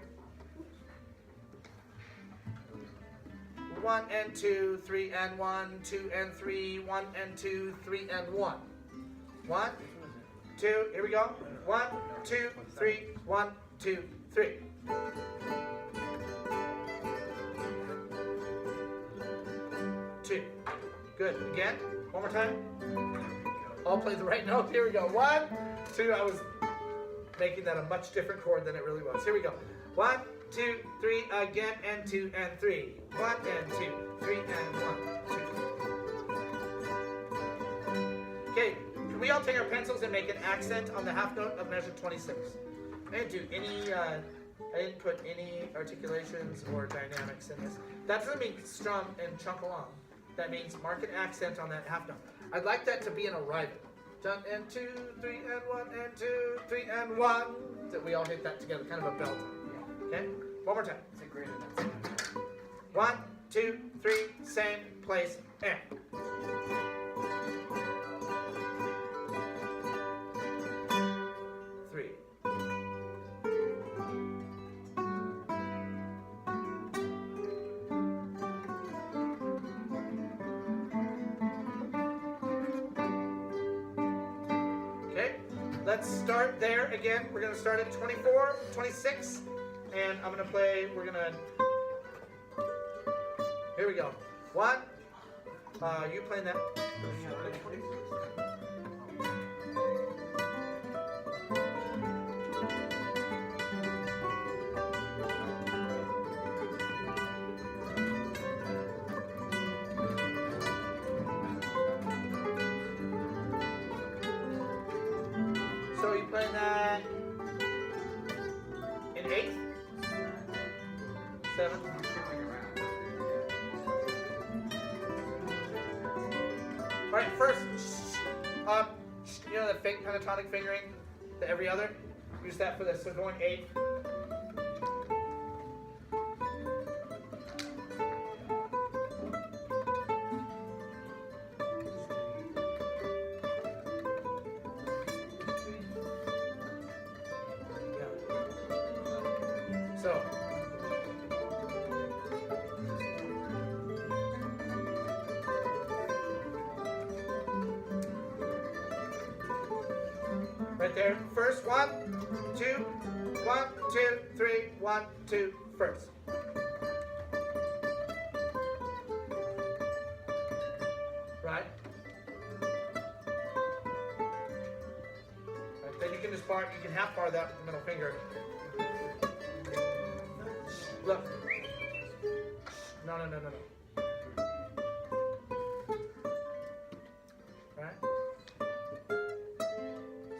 1 and 2, 3 and 1, 2 and 3, 1 and 2, 3 and 1. 1, 2, here we go. 1, 2, 3, 1, 2, 3. 2. Good. Again. One more time. I'll play the right note. Here we go. 1, 2. I was making that a much different chord than it really was. Here we go. 1, 2, 3 again, and 2 and 3. 1 and 2, 3 and 1, 2. Okay, can we all take our pencils and make an accent on the half note of measure 26? I didn't do any, I didn't put any articulations or dynamics in this. That doesn't mean strum and chunk along. That means mark an accent on that half note. I'd like that to be an arrival. 1 and 2, 3 and 1 and 2, 3 and 1. That we all hit that together, kind of a belt. Okay? One more time. It's a great event. 1, 2, 3, same place, and. Three. Okay, let's start there again. We're going to start at 24, 26, and I'm going to play, here we go. 1, you playing that. So you playing that in 8th? 7th? All right, first, you know the fake pentatonic fingering, the every other? You're use that for this. So going 8th. So, right there. First, 1, 2, 1, 2, 3, 1, 2, first. Right? Right, then you can just bar, you can half bar that with the middle finger. Look. No. Right?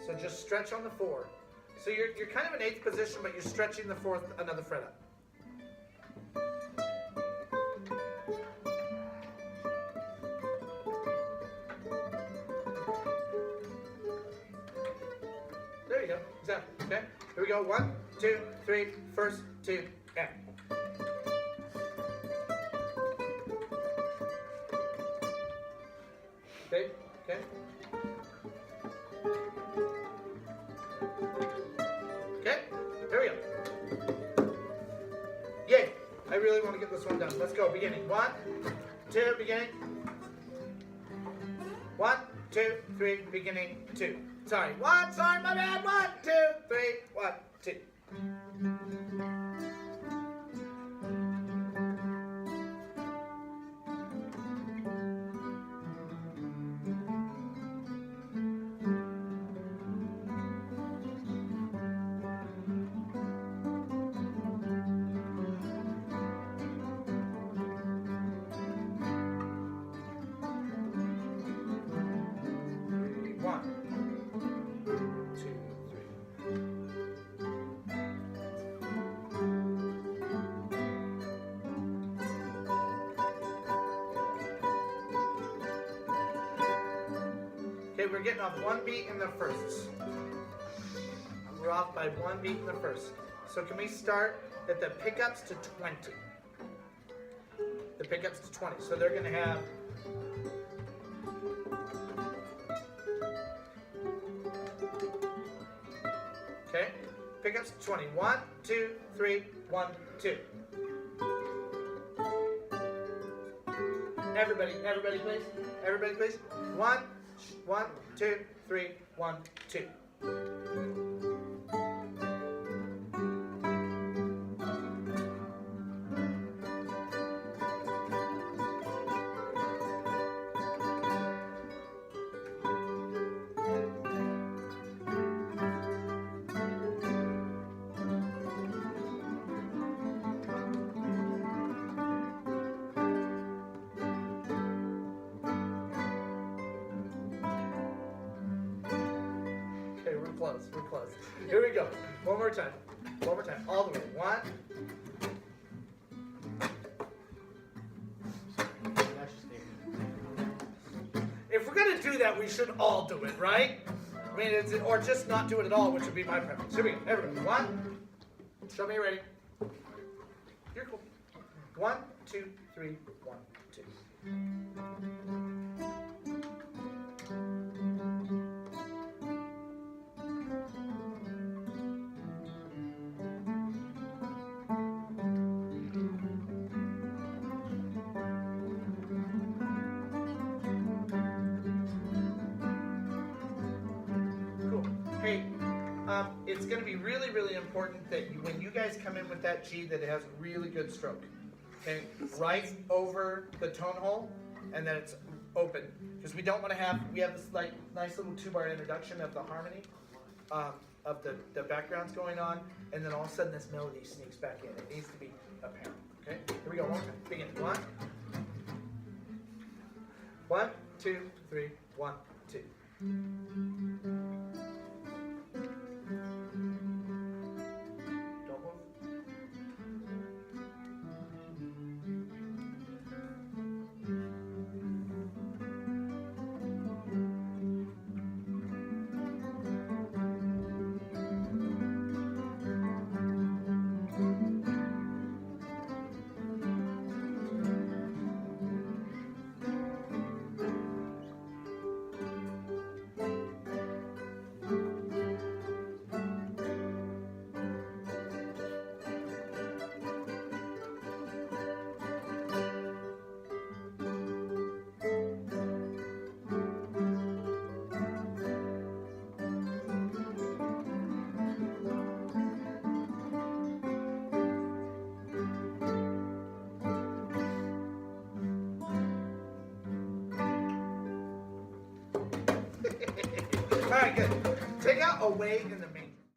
So just stretch on the 4. So you're kind of in 8th position, but you're stretching the 4th another fret up. There you go. Exactly. Okay. Here we go. 1, 2, 3. First, 2, and. Okay. Okay. Okay. Here we go. Yay! I really want to get this one done. Let's go. Beginning. 1, 2. Beginning. 1, 2, 3. Beginning. 2. Sorry. 1. Sorry, my bad. 1, 2, 3. 1, 2. Okay, we're getting off 1 beat in the first. We're off by 1 beat in the first. So can we start at the pickups to 20? The pickups to 20. So they're going to have. Okay, pickups to 20. 1, 2, 3, 1, 2. Everybody please. Everybody please. 1, 2, 3, 1, 2. We're close. Here we go. One more time. All the way. 1. If we're gonna do that, we should all do it, right? I mean, or just not do it at all, which would be my preference. Here we go. Everybody. 1. Show me you're ready. You're cool. 1, 2, 3, 1, 2. It's going to be really, really important that when you guys come in with that G, that it has a really good stroke. Okay, right over the tone hole, and that it's open, because we don't want to have. We have this like nice little 2-bar introduction of the harmony, of the backgrounds going on, and then all of a sudden this melody sneaks back in. It needs to be apparent. Okay, here we go. One more time. Begin. 1, 1, 2, 3, 1, 2. right, good. Take out away in the main